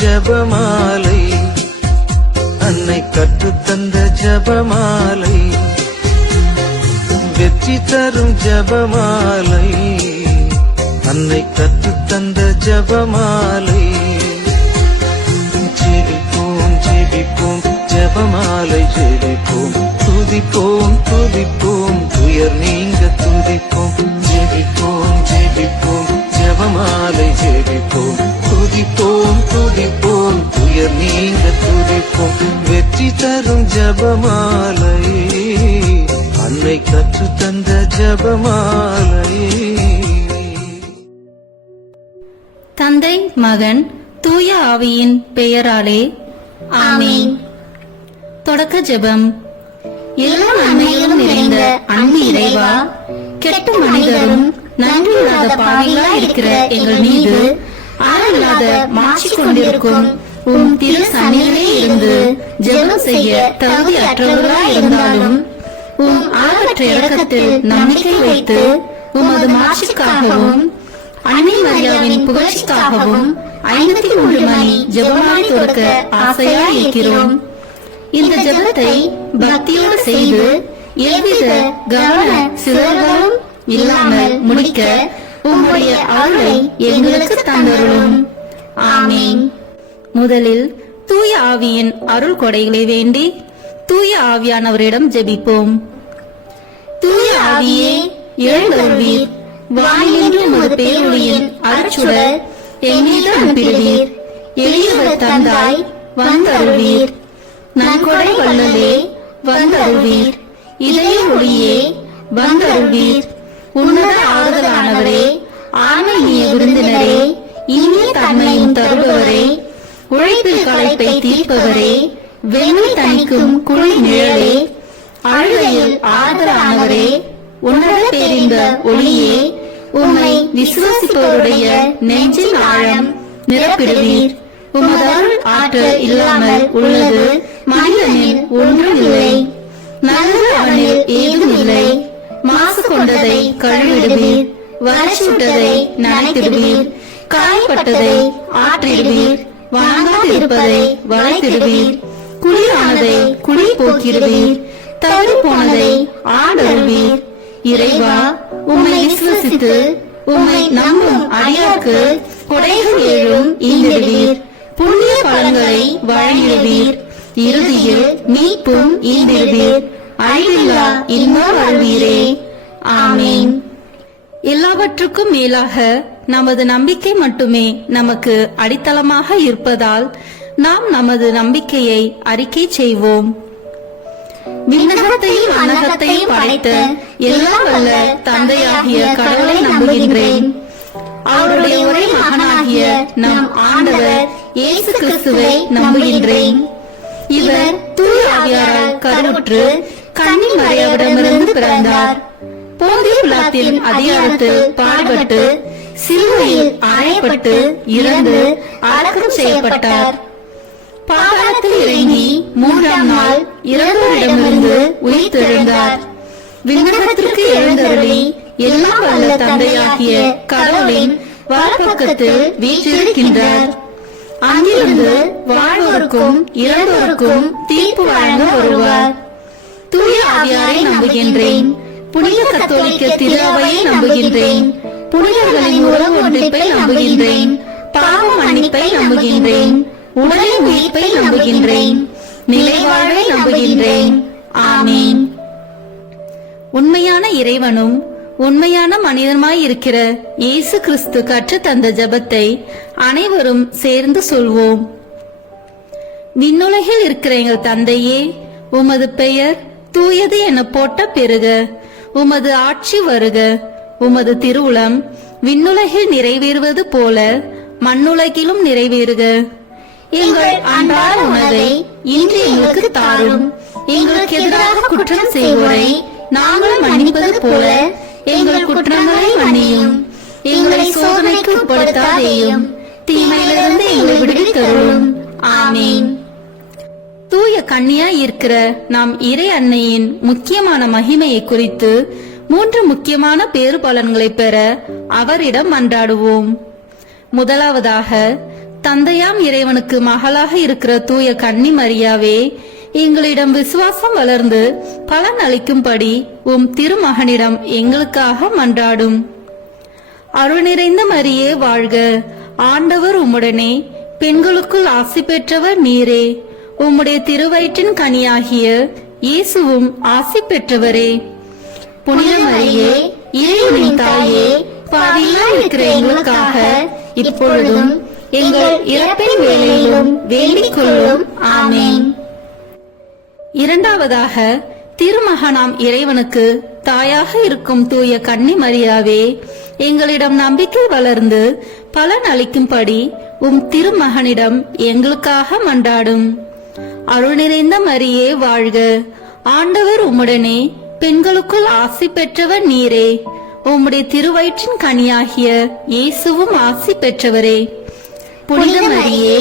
ஜபமாலை, அன்னை கற்றுத்தந்த ஜபமாலை, வெற்றி தரும் ஜபமாலை, அன்னை கற்றுத்தந்த ஜபமாலை. ஜெபிப்போம் ஜெபிப்போம் ஜபமாலை ஜெபிப்போம், துதிப்போம் துதிப்போம் துயர் நீங்க துதிப்போம். ஜெபிப்போம் ஜெபிப்போம் ஜபமாலை ஜெபிப்போம், துதிப்போம் துதிப்போம் துயர் நீங்க துதிப்போம். வெற்றி தரும் ஜபமாலை, அன்னை கற்றுத்தந்த ஜபமாலை. தந்தை மகன் தூய ஆவியின் பெயராலே ஆமீன். தொடக்க ஜெபம். எல்லா நன்மையிலும் நிறைந்த அன்பு இறைவா, கெட்ட மனிதரும் நன்றியில்லாத பாவிகளாய் இருக்கிற எங்கள் மீது ஆறில்லாத மாற்றி கொண்டிருக்கும் உம் திரு சன்னிதியிலே இருந்து ஜெபம் செய்ய தகுதி அற்றவர்களாய் இருந்தாலும் உம் ஆளற்ற இரக்கத்தில் நம்பிக்கை வைத்து உமது மாட்சிக்காகவும் அன்னை மரியாவின் புகழ்ச்சிக்காகவும் 53 மணி ஜெபமாலை கொடுக்க ஆசையாய் இருக்கிறோம். இந்த ஜெபத்தை பக்தியோடு செய்து எவ்வித கவன சிதறலும் இல்லாமல் முடிக்க உம்முடைய அருளை எங்களுக்கு தந்தருளும். ஆமீன். முதலில் தூய ஆவியின் அருள் கொடைகளை வேண்டி தூய ஆவியானவரிடம் ஜெபிப்போம். தூய ஆவியே எழுந்தருள்வீர், வானின்று உமது பேரொளியின் அருட்சுடர் என் மீது அனுப்பிடுவீர். எளியவர் தந்தாய் வந்தருள்வீர், நன்கொடை வள்ளலே வந்தருள்வீர். இதய ஒளியே வந்தருள்வீர். உன்னத ஆறுதலானவரே, ஆன்மீக விருந்தினரே, இனிய தன்மையும் தருபவரே, உழைப்பில் களைப்பை தீர்ப்பவரே, வெண்ணை தணிக்கும் குழி நிழலே, அழுகையில் ஆறுதலானவரே, உன்னத பேரின்ப ஒளியே, உம்மை விசுவாசிப்பவருடைய நெஞ்சின் ஆழம் நிரப்பிடுவீர். உமது அருள் ஆற்றல் இல்லாமல் உள்ளது மனிதனில் ஒன்றும் இல்லை. நல்லது அவனில் ஏதும் இல்லை. மாசு கொண்டதை கழுவிடுவீர், வறட்சியுட்டதை நனைத்திடுவீர், காயப்பட்டதை ஆற்றிடுவீர், வாங்காதிருப்பதை வளைத்திடுவீர், குளிரானதை குளிர் போக்கிடுவீர், தவறி போனதை ஆண்டருள்வீர். இறைவா, உம்மை விசுவசித்து உம்மை நம்பும் அடியார்க்கு கொடைகள் ஏழும் ஈந்திடுவீர், புண்ணிய பலன்களை வழங்கிடுவீர், இறுதியில் மீட்பும் ஈந்திடுவீர், அழிவில்லா இன்பம் வாழ்வீரே. ஆமீன். எல்லாவற்றுக்கும் மேலாக நமது நம்பிக்கை மட்டுமே நமக்கு அடித்தளமாக இருப்பதால் நாம் நமது நம்பிக்கையை அறிக்கை செய்வோம். விண்ணகத்தையும் அன்னகத்தையும் படைத்த எல்லாம் வல்ல தந்தையாகிய கடவுளை நம்புகின்றேன். அவருடைய ஒரே மகனாகிய நம் ஆண்டவர் இயேசு கிறிஸ்துவை நம்புகின்றேன். இவர் தூய ஆவியாரால் கருவுற்று கன்னி மரியாவிடமிருந்து பிறந்தார். போந்திய பிலாத்தின் அதிகாரத்தில் பாடுபட்டு சிலுவையில் அறையப்பட்டு இறந்து அடக்கம் செய்யப்பட்டார். பாதாளத்தில் இறங்கி 3ஆம் நாள் இறந்தோரிடமிருந்து உயிர்த்தெழுந்தார். விண்ணகத்திற்கு எழுந்தருளி எல்லாம் வல்ல தந்தையாகிய கடவுளின் வலப்பக்கத்தில் வீற்றிருக்கின்றார். அங்கிருந்து வாழ்வோருக்கும் இறந்தோருக்கும் தீர்ப்பு வழங்க வருவார். தூய ஆவியாரை நம்புகின்றேன். புனித கத்தோலிக்க திரு அவையை நம்புகின்றேன். புனிதர்களின் உறவு ஒன்றிப்பை நம்புகின்றேன். பாவ மன்னிப்பை நம்புகின்றேன். உடலின் உயிர்ப்பை நம்புகின்றேன். நிலைவாழ்வை நம்புகின்றேன். ஆமீன். உண்மையான இறைவனும் உண்மையான மனிதனுமாய் இருக்கிற இயேசு கிறிஸ்து கற்று தந்த ஜெபத்தை அனைவரும் சேர்ந்து சொல்வோம். விண்ணுலகில் இருக்கிற எங்கள் தந்தையே, உமது பெயர் தூயது என போட்ட பெருக. உமது ஆட்சி வருக. உமது திருவுளம் விண்ணுலகில் நிறைவேறுவது போல மண்ணுலகிலும் நிறைவேறுக. எங்கள் அன்றாட உணவை இன்று எங்களுக்கு தாரும். எங்களுக்கு எதிராக குற்றம் செய்வோரை நாங்கள் மன்னிப்பது போல எங்கள் குற்றங்களை மன்னியும். எங்களை சோதனைக்கு உட்படுத்தாதேயும், தீமையிலிருந்து எங்களை விடுவித்தருளும். ஆமீன். தூய கன்னியாய் இருக்கிற நாம் இறை அன்னையின் முக்கியமான மகிமையை குறித்து 3 முக்கியமான பேறு பலன்களை பெற அவரிடம் மன்றாடுவோம். முதலாவதாக, தந்தையாம் இறைவனுக்கு மகளாக இருக்கிற தூய கன்னி மரியாவே, எங்களிடம் விசுவாசம் வளர்ந்து பலன் அளிக்கும்படி உம் திருமகனிடம் எங்களுக்காக மன்றாடும். அருள் நிறைந்த மரியே வாழ்க, ஆண்டவர் உம்முடனே, பெண்களுக்குள் ஆசி பெற்றவர் நீரே. உம்முடைய திருவயிற்றின் கனியாகிய இயேசுவும் ஆசி பெற்றவரே. புனித மரியே, இறைவனின் தாயே, பாவிகளாய் இருக்கிற எங்களுக்காக இப்பொழுதும் எங்கள் இறப்பின் வேளையிலும் வேண்டிக் கொள்ளும். ஆமென். இரண்டாவதாக, திருமகனாம் இறைவனுக்கு தாயாக இருக்கும் தூய கன்னி மரியாவே, எங்களிடம் நம்பிக்கை வளர்ந்து பலன் அளிக்கும்படி உம் திருமகனிடம் எங்களுக்காக மன்றாடும். அருள் நிறைந்த மரியே வாழ்க, ஆண்டவர் உம்முடனே, பெண்களுக்குள் ஆசி பெற்றவர் நீரே. உம்முடைய திருவயிற்றின் கனியாகிய இயேசுவும் ஆசி பெற்றவரே. புனித மரியே,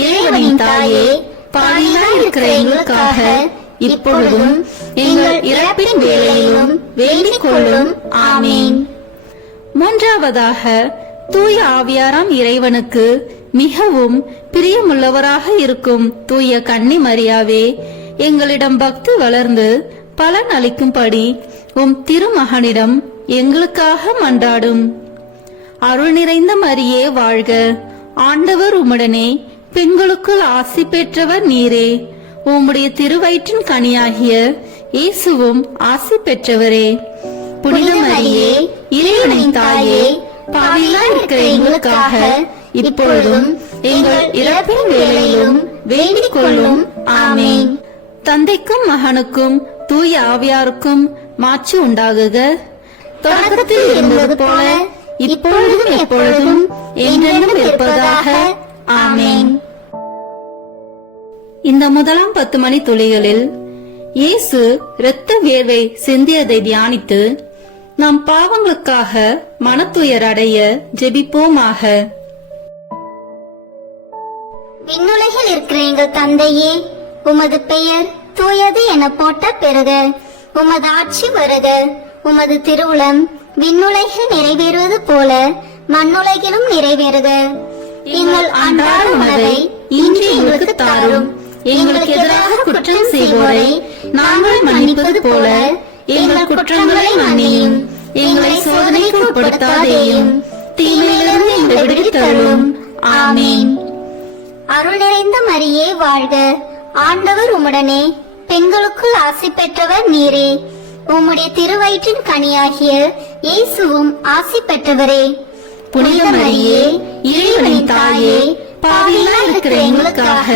இறைவனின் தாயே, பாவிகளாய் இருக்கிற எங்களுக்காக இப்பொழுதும் எங்கள் இறப்பின் வேளையிலும் வேண்டிக் கொள்ளும். ஆமென். மூன்றாவதாக, தூய ஆவியாராம் இறைவனுக்கு மிகவும் பிரியமுள்ளவராக இருக்கும் தூய கன்னி மரியாவே, எங்களிடம் பக்தி வளர்ந்து பலன் அளிக்கும்படி உம் திருமகனிடம் எங்களுக்காக மன்றாடும். அருள் நிறைந்த மரியே வாழ்க, ஆண்டவர் உம்முடனே, பெண்களுக்குள் ஆசி பெற்றவர் நீரே. உம்முடைய திருவயிற்றின் கனியாகிய இயேசுவும் ஆசி பெற்றவரே. புனித மரியே, இறைவனின் தாயே, பாவிகளாய் இருக்கிற எங்களுக்காக இப்பொழுதும் எங்கள் இறப்பின் வேளையிலும் வேண்டிக் கொள்ளும். ஆமென். தந்தைக்கும் மகனுக்கும் தூய ஆவியாருக்கும் மாட்சி உண்டாகுக. தொடக்கத்தில் இருந்தது போல இப்பொழுதும் எப்பொழுதும் என்றென்றும் இருப்பதாக. ஆமென். இந்த முதலாம் 10 மணி துளிகளில் இயேசு இரத்த வேர்வை சிந்தியதை தியானித்து நம் பாவங்களுக்காக மனத்துயர் அடைய ஜெபிப்போமாக. விண்ணுலகில் இருக்கிற எங்கள் தந்தையே, உமது பெயர் தூயது என போட்ட பெறுக. உமது ஆட்சி வருக. உமது திருவுளம் விண்ணுலகில் நிறைவேறுவது போல மண்ணுலகிலும் நிறைவேறுக. எங்கள் அன்றாட உணவை இன்று எங்களுக்கு தாரும். எங்களுக்கு எதிராக குற்றம் செய்வோரை நாங்கள் மன்னிப்பது போல எங்கள் குற்றங்களை மன்னியும். எங்களை சோதனைக்கு உட்படுத்தாதேயும், தீமையிலிருந்து எங்களை விடுவித்தருளும். ஆமென். அருள் நிறைந்த மரியே வாழ்க, ஆண்டவர் உம்முடனே, பெண்களுக்குள் ஆசி பெற்றவர் நீரே. உம்முடைய திருவயிற்றின் கனியாகிய இயேசுவும் ஆசி பெற்றவரே. புனித மரியே, இறைவனின் தாயே, பாவிகளாய் இருக்கிற எங்களுக்காக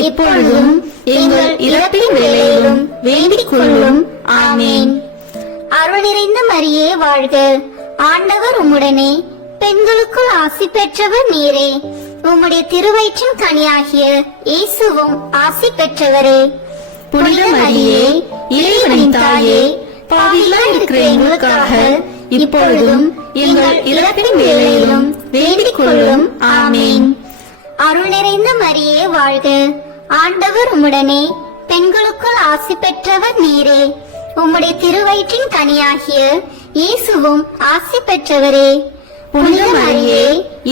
இப்பொழுதும் எங்கள் இறப்பின் வேளையிலும் வேண்டிக் கொள்ளும். ஆமென். அருள் நிறைந்த மரியே வாழ்க, ஆண்டவர் உம்முடனே, பெண்களுக்குள் ஆசி பெற்றவர் நீரே. உம்முடைய திருவயிற்றின் கனியாகிய இயேசுவும் ஆசி பெற்றவரே. புனித மரியே, இறைவனின் தாயே, பாவிகளாய் இருக்கிற எங்களுக்காக இப்பொழுதும் எங்கள் இறப்பின் வேளையிலும் வேண்டிக் கொள்ளும். ஆமென். அருள் நிறைந்த மரியே வாழ்க, ஆண்டவர் உம்முடனே, பெண்களுக்குள் ஆசி பெற்றவர் நீரே. உம்முடைய திருவயிற்றின் கனியாகிய இயேசுவும் ஆசி பெற்றவரே. புனித மரியே,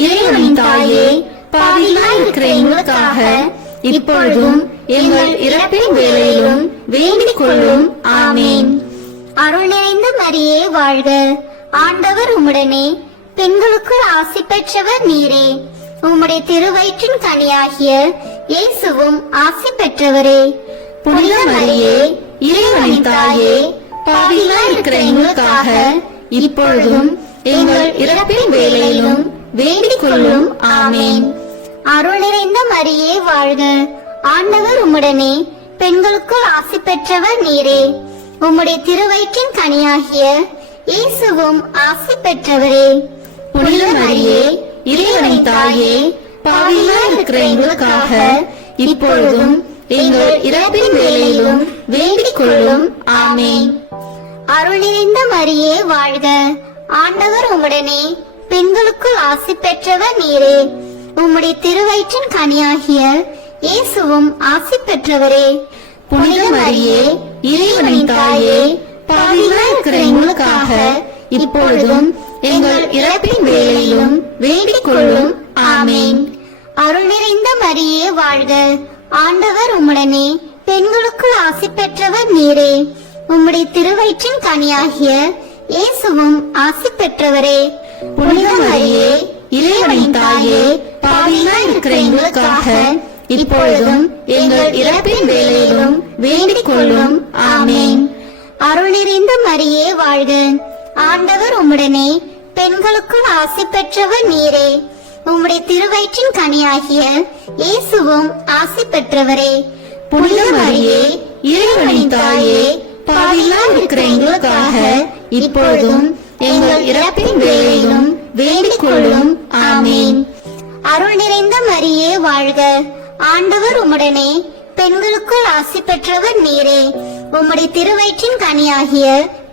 இறைவனின் தாயே, பாவிகளாய் இருக்கிற எங்களுக்காக இப்பொழுதும் எங்கள் இறப்பின் வேளையிலும் வேண்டிக் கொள்ளும். ஆமென். அருள் நிறைந்த மரியே வாழ்க, ஆண்டவர் உம்முடனே, பெண்களுக்குள் ஆசி பெற்றவர் நீரே. உம்முடைய திருவயிற்றின் கனியாகிய இயேசுவும் ஆசி பெற்றவரே. புனித மரியே, இறைவனின் தாயே, பாவிகளாய் இருக்கிற எங்களுக்காக இப்பொழுதும் எங்கள் இறப்பின் வேளையிலும் வேண்டிக் கொள்ளும். ஆமென். அருள் நிறைந்த மரியே வாழ்க, ஆண்டவர் உம்முடனே, பெண்களுக்குள் ஆசி பெற்றவர் நீரே. உம்முடைய திருவயிற்றின் கனியாகிய இயேசுவும் ஆசி பெற்றவரே. புனித மரியே, இறைவனின் தாயே, பாவிகளாய் இருக்கிற எங்களுக்காக இப்பொழுதும் எங்கள் இறப்பின் வேளையிலும் வேண்டிக் கொள்ளும். ஆமென். அருள் நிறைந்த மரியே வாழ்க, ஆண்டவர் உம்முடனே, பெண்களுக்குள் ஆசி பெற்றவர் நீரே. உம்முடைய திருவயிற்றின் கனியாகிய இயேசுவும் ஆசி பெற்றவரே. புனித மரியே, இறைவனின் தாயே, பாவிகளாய் இருக்கிற எங்களுக்காக இப்பொழுதும் எங்கள் இறப்பின் வேளையிலும் வேண்டிக் கொள்ளும். ஆமென். அருள் நிறைந்த மரியே வாழ்க, ஆண்டவர் உம்முடனே, பெண்களுக்குள் ஆசி பெற்றவர் நீரே. உம்முடைய திருவயிற்றின் கனியாகிய இயேசுவும் ஆசி பெற்றவரே. புனித மரியே, இறைவனின் தாயே, பாவிகளாய் இருக்கிற எங்களுக்காக இப்பொழுதும் எங்கள் இறப்பின் வேளையிலும் வேண்டிக் கொள்ளும். ஆமென். அருள் நிறைந்த மரியே வாழ்க, ஆண்டவர் உம்முடனே, பெண்களுக்குள் ஆசி பெற்றவர் நீரே. உம்முடைய திருவயிற்றின் கனியாகிய இயேசுவும் ஆசி பெற்றவரே. புனித மரியே, இறைவனின் தாயே, பாவிகளாய் இருக்கிற எங்களுக்காக இப்பொழுதும் எங்கள் இறப்பின் வேளையிலும் வேண்டிக் கொள்ளும். ஆமென். அருள் நிறைந்த மரியே வாழ்க, ஆண்டவர் உம்முடனே, பெண்களுக்குள் ஆசி பெற்றவர் நீரே. உம்முடைய திருவயிற்றின் கனியாகிய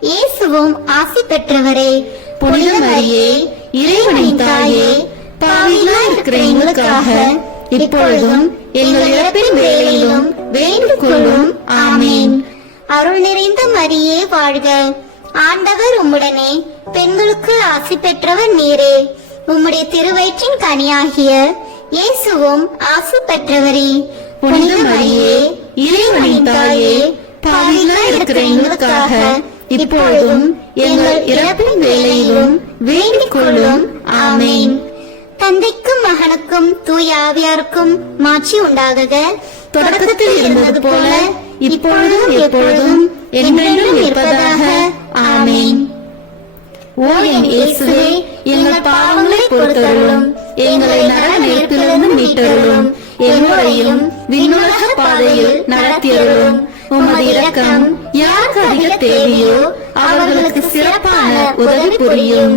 இயேசுவும் ஆசி பெற்றவரே. புனித மரியே, இறைவனின் தாயே, பாவிகளாய் இருக்கிற எங்களுக்காக இப்பொழுதும் எங்கள் இறப்பின் வேளையிலும் வேண்டிக் கொள்ளும். ஆமென். அருள் நிறைந்த மரியே வாழ்க, ஆண்டவர் உம்முடனே, பெண்களுக்குள் ஆசி பெற்றவர் நீரே. உம்முடைய திருவயிற்றின் கனியாகிய இயேசுவும் ஆசி பெற்றவரே. புனித மரியே, இறைவனின் தாயே, பாவிகளாய் இருக்கிற எங்களுக்காக இப்பொழுதும் எங்கள் இறப்பின் வேளையிலும் வேண்டிக் கொள்ளும். ஆமென். தந்தைக்கும் மகனுக்கும் தூய ஆவியாருக்கும் மாட்சி உண்டாகுக. தொடக்கத்தில் இருந்தது போல இப்பொழுதும் எப்பொழுதும் என்றென்றும் இருப்பதாக. ஆமென். ஓ என் இயேசுவே, எங்கள் பாவங்களை பொறுத்தருளும், எங்களை நரக நெருப்பிலிருந்து மீட்டருளும், எங்களையும் விண்ணுலக பாதையில் நடத்தியருளும். உமது இரக்கம் யாருக்கு அதிக தேவையோ அவர்களுக்கு சிறப்பான உதவி புரியும்.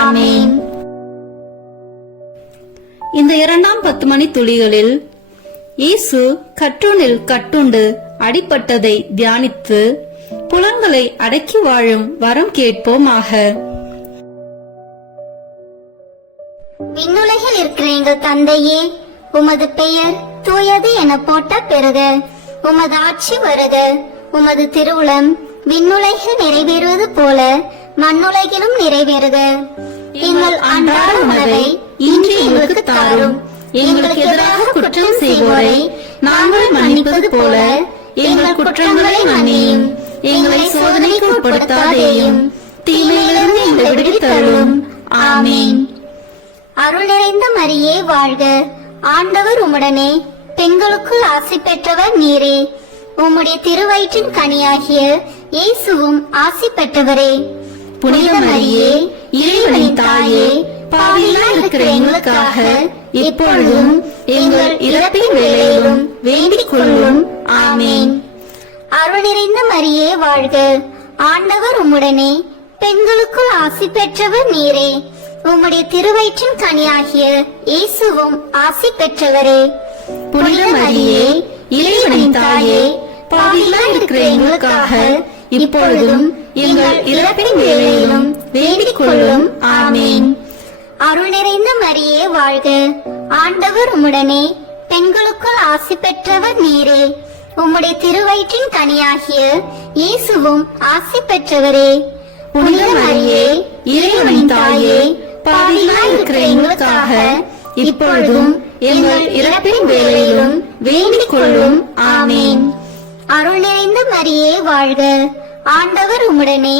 ஆமென். இந்த 2ஆம் 10 மணி துளிகளில் இயேசு கற்றோனில் கட்டுண்டு அடிபட்டதை தியானித்து புலன்களை அடக்கி வாழும் வரம் கேட்போமாக. விண்ணுலகில் இருக்கிற எங்கள் தந்தையே, உமது பெயர் தூயது என போட்ட பிறக, உமது ஆட்சி வருக. உமது திருவுளம் விண்ணுலகில் நிறைவேறுவது போல மண்ணுலகிலும் நிறைவேறுக. எங்கள் அன்றாட உணவை இன்று எங்களுக்கு தாரும். எங்களுக்கு எதிராக குற்றம் செய்வோரை நாங்கள் மன்னிப்பது போல எங்கள் குற்றங்களை மன்னியும். எங்களை சோதனைக்கு உட்படுத்தாதேயும், தீமையிலிருந்து எங்களை விடுவித்தருளும். ஆமென். அருள் நிறைந்த மரியே வாழ்க, ஆண்டவர் உம்முடனே, பெண்களுக்குள் ஆசி பெற்றவர் நீரே. உம்முடைய திருவயிற்றின் கனியாகிய இயேசுவும் ஆசி பெற்றவரே. புனித மரியே, இறைவனின் தாயே, பாவிகளாய் இருக்கிற எங்களுக்காக இப்பொழுதும் எங்கள் இறப்பின் வேளையிலும் வேண்டிக் கொள்ளும். ஆமென். அருள் நிறைந்த மரியே வாழ்க, ஆண்டவர் உம்முடனே, பெண்களுக்குள் ஆசி பெற்றவர் நீரே. உம்முடைய திருவயிற்றின் கனியாகிய இயேசுவும் ஆசி பெற்றவரே. புனித மரியே, இறைவனின் தாயே, பாவிகளாய் இருக்கிற எங்களுக்காக இப்பொழுதும் எங்கள் இறப்பின் வேளையிலும் வேண்டிக் கொள்ளும். ஆமென். அருள் நிறைந்த மரியே வாழ்க, ஆண்டவர் உம்முடனே, பெண்களுக்குள் ஆசி பெற்றவர் நீரே. உம்முடைய திருவயிற்றின் கனியாகிய இயேசுவும் ஆசி பெற்றவரே. புனித மரியே, இறைவனின் தாயே, பாவிகளாய் இருக்கிற எங்களுக்காக இப்பொழுதும் எங்கள் இறப்பின் வேளையிலும் வேண்டிக் கொள்ளும். ஆமென். அருள் நிறைந்த மரியே வாழ்க, ஆண்டவர் உம்முடனே,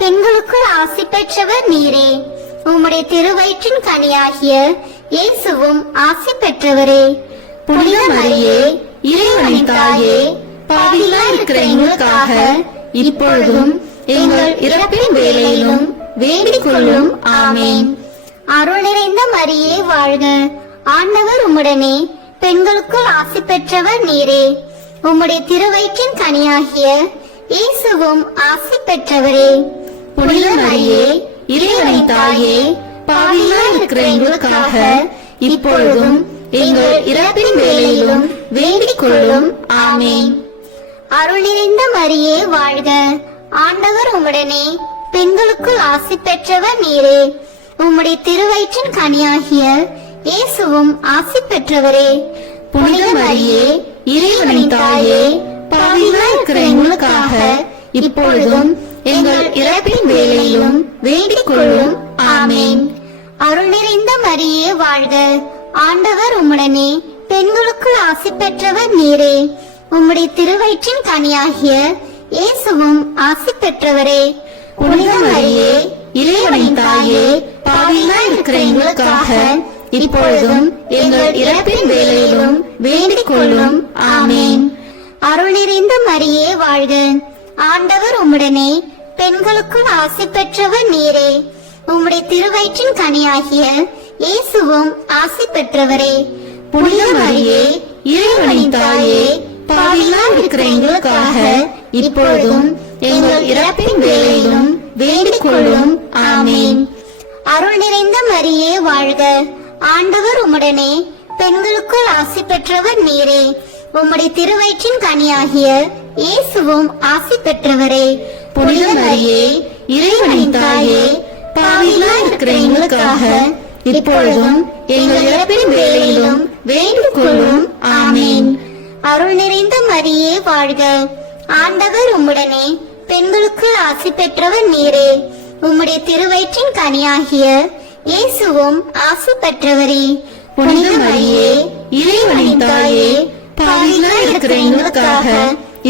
பெண்களுக்குள் ஆசி பெற்றவர் நீரே. உம்முடைய திருவயிற்றின் கனியாகிய இயேசுவும் ஆசி பெற்றவரே. புனித மரியே, இறைவனின் தாயே, பாவிகளாய் இருக்கிற எங்களுக்காக இப்பொழுதும் எங்கள் இறப்பின் வேளையிலும் வேண்டிக் கொள்ளும். ஆமென். அருள் நிறைந்த மரியே வாழ்க, ஆண்டவர் உம்முடனே, பெண்களுக்குள் ஆசி பெற்றவர் நீரே. உம்முடைய திருவயிற்றின் கனியாகிய இயேசுவும் ஆசி பெற்றவரே. புனித மரியே, இறைவனின் தாயே, பாவிகளாய் இருக்கிற எங்களுக்காக இப்பொழுதும் எங்கள் இறப்பின் வேளையிலும் வேண்டிக் கொள்ளும். ஆமென். அருள் நிறைந்த மரியே வாழ்க, ஆண்டவர் உம்முடனே, பெண்களுக்குள் ஆசி பெற்றவர் நீரே. உம்முடைய திருவயிற்றின் கனியாகிய இயேசுவும் ஆசி பெற்றவரே. புனித மரியே, இறைவனின் தாயே, பாவிகளாய் இருக்கிற எங்களுக்காக இப்பொழுதும் எங்கள் இறப்பின் வேளையிலும் வேண்டிக் கொள்ளும். ஆமென். அருள் நிறைந்த மரியே வாழ்க, ஆண்டவர் உம்முடனே பெண்களுக்குள் ஆசி பெற்றவர் நீரே. உம்முடைய திருவயிற்றின் கனியாகிய இயேசுவும் ஆசி பெற்றவரே. புனித மரியே, இறைவனின் தாயே, பாவிகளாய் இருக்கிற எங்களுக்காக இப்பொழுதும் எங்கள் இறப்பின் வேளையிலும் வேண்டிக் கொள்ளும். ஆமேன். அருள் நிறைந்த மரியே வாழ்க. ஆண்டவர் உம்முடனே பெண்களுக்குள் ஆசி பெற்றவர் நீரே. உம்முடைய திருவயிற்றின் கனியாகிய இயேசுவும் ஆசி பெற்றவரே. புனித மரியே, இறைவனின் தாயே, பாவிகளாய் இருக்கிற எங்களுக்காக இப்பொழுதும் எங்கள் இறப்பின் வேளையிலும் வேண்டிக் கொள்ளும். ஆமேன். அருள் நிறைந்த மரியே வாழ்க. ஆண்டவர் உம்முடனே பெண்களுக்குள் ஆசி பெற்றவர் நீரே. உம்முடைய திருவயிற்றின் கனியாகிய இயேசுவும் ஆசி பெற்றவரே. புனித மரியே, இறைவனின் தாயே, பாவிகளாய் இருக்கிற எங்களுக்காக இப்பொழுதும் எங்கள் இறப்பின் வேளையிலும் வேண்டிக் கொள்ளும். ஆமேன். அருள் நிறைந்த மரியே வாழ்க. ஆண்டவர் உம்முடனே பெண்களுக்குள் ஆசி பெற்றவர் நீரே. உம்முடைய திருவயிற்றின் கனியாகிய இயேசுவும் ஆசி பெற்றவரே. புனித மரியே, இறைவனின் தாயே, பாவிகளாய் இருக்கிற எங்களுக்காக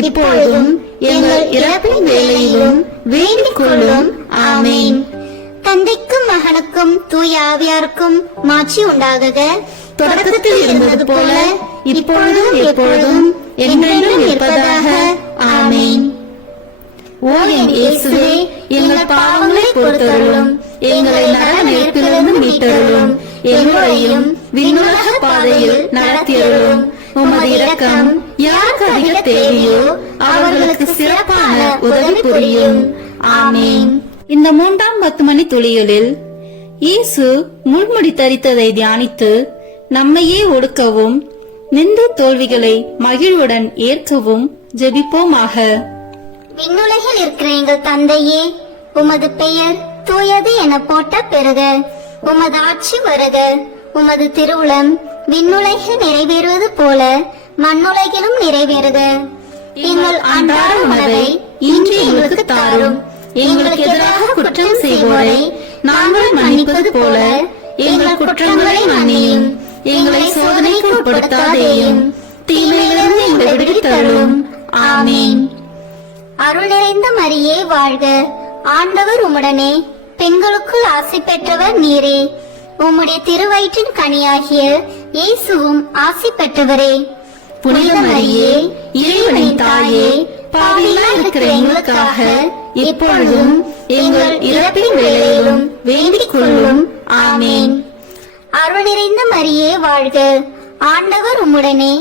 இப்பொழுதும் எங்கள் இறப்பின் வேளையிலும் வேண்டிக் கொள்ளும். ஆமேன். தந்தைக்கும் மகனுக்கும் தூய ஆவியாருக்கும் மாட்சி உண்டாகுக. தொடக்கத்தில் இருந்தது போல இப்பொழுதும் எப்பொழுதும் என்றென்றும் இருப்பதாக. ஆமேன். ஓ என் இயேசுவே, எங்கள் பாவங்களை பொறுத்தருளும், எங்களை நரக நெருப்பிலிருந்து மீட்டருளும், எங்களையும் விண்ணுலக பாதையில் நடத்தியருளும். உமது இரக்கம் யாருக்கு அதிக தேவையோ அவர்களுக்கு சிறப்பான உதவி புரியும். ஆமேன். இந்த 3ஆம் 10 மணி துளிகளில் இயேசு முள்முடி தரித்ததை தியானித்து நம்மையே ஒடுக்கவும் நிந்தை தோல்விகளை மகிழ்வுடன் ஏற்கவும் ஜெபிப்போமாக. விண்ணுலகில் இருக்கிற எங்கள் தந்தையே, உமது பெயர் தூயது என போற்ற பெறுக. உமது ஆட்சி வருக. உமது திருவுளம் விண்ணுலகில் நிறைவேறுவது போல மண்ணுலகிலும் நிறைவேறுக. எங்கள் அன்றாட உணவை இன்று எங்களுக்கு தாரும். எங்களுக்கு எதிராக குற்றம் செய்வோரை நாங்கள் மன்னிப்பது போல எங்கள் குற்றங்களை மன்னியும். எங்களை சோதனைக்கு உட்படுத்தாதேயும், தீமையிலிருந்து எங்களை விடுவித்தருளும். ஆமேன். அருள் நிறைந்த மரியே வாழ்க. ஆண்டவர் உம்முடனே பெண்களுக்குள் ஆசி பெற்றவர் நீரே. உம்முடைய திருவயிற்றின் கனியாகிய இயேசுவும் ஆசி பெற்றவரே. புனித மரியே, இறைவனின் தாயே, பாவிகளாய் இருக்கிற எங்களுக்காக இப்பொழுதும் எங்கள் இறப்பின் வேளையிலும் வேண்டிக் கொள்ளும். ஆமேன். அருள் நிறைந்த மரியே வாழ்க. ஆண்டவர் உம்முடனே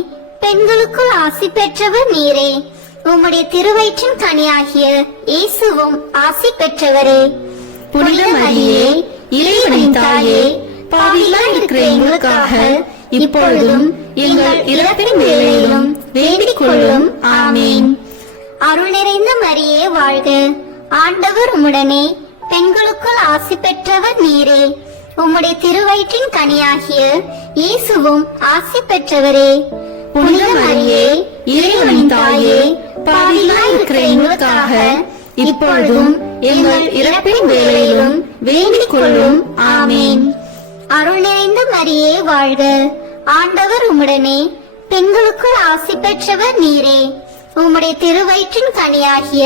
பெண்களுக்குள் ஆசி பெற்றவர் நீரே. உம்முடைய திருவயிற்றின் கனியாகிய இயேசுவும் ஆசி பெற்றவரே. புனித மரியே, இறைவனின் தாயே, பாவிகளாய் இருக்கிற எங்களுக்காக இப்பொழுதும் எங்கள் இறப்பின் வேளையிலும் வேண்டிக் கொள்ளும். ஆமேன். அருள் நிறைந்த மரியே வாழ்க. ஆண்டவர் உம்முடனே பெண்களுக்குள் ஆசி பெற்றவர் நீரே. உம்முடைய திருவயிற்றின் கனியாகிய இயேசுவும் ஆசி பெற்றவரே. புனித மரியே, இறைவனின் தாயே, பாவிகளாய் இருக்கிற எங்களுக்காக இப்பொழுதும் எங்கள் இறப்பின் வேளையிலும் வேண்டிக் கொள்ளும். ஆமேன். அருள் நிறைந்த மரியே வாழ்க. ஆண்டவர் உம்முடனே பெண்களுக்குள் ஆசி பெற்றவர் நீரே. உம்முடைய திருவயிற்றின் கனியாகிய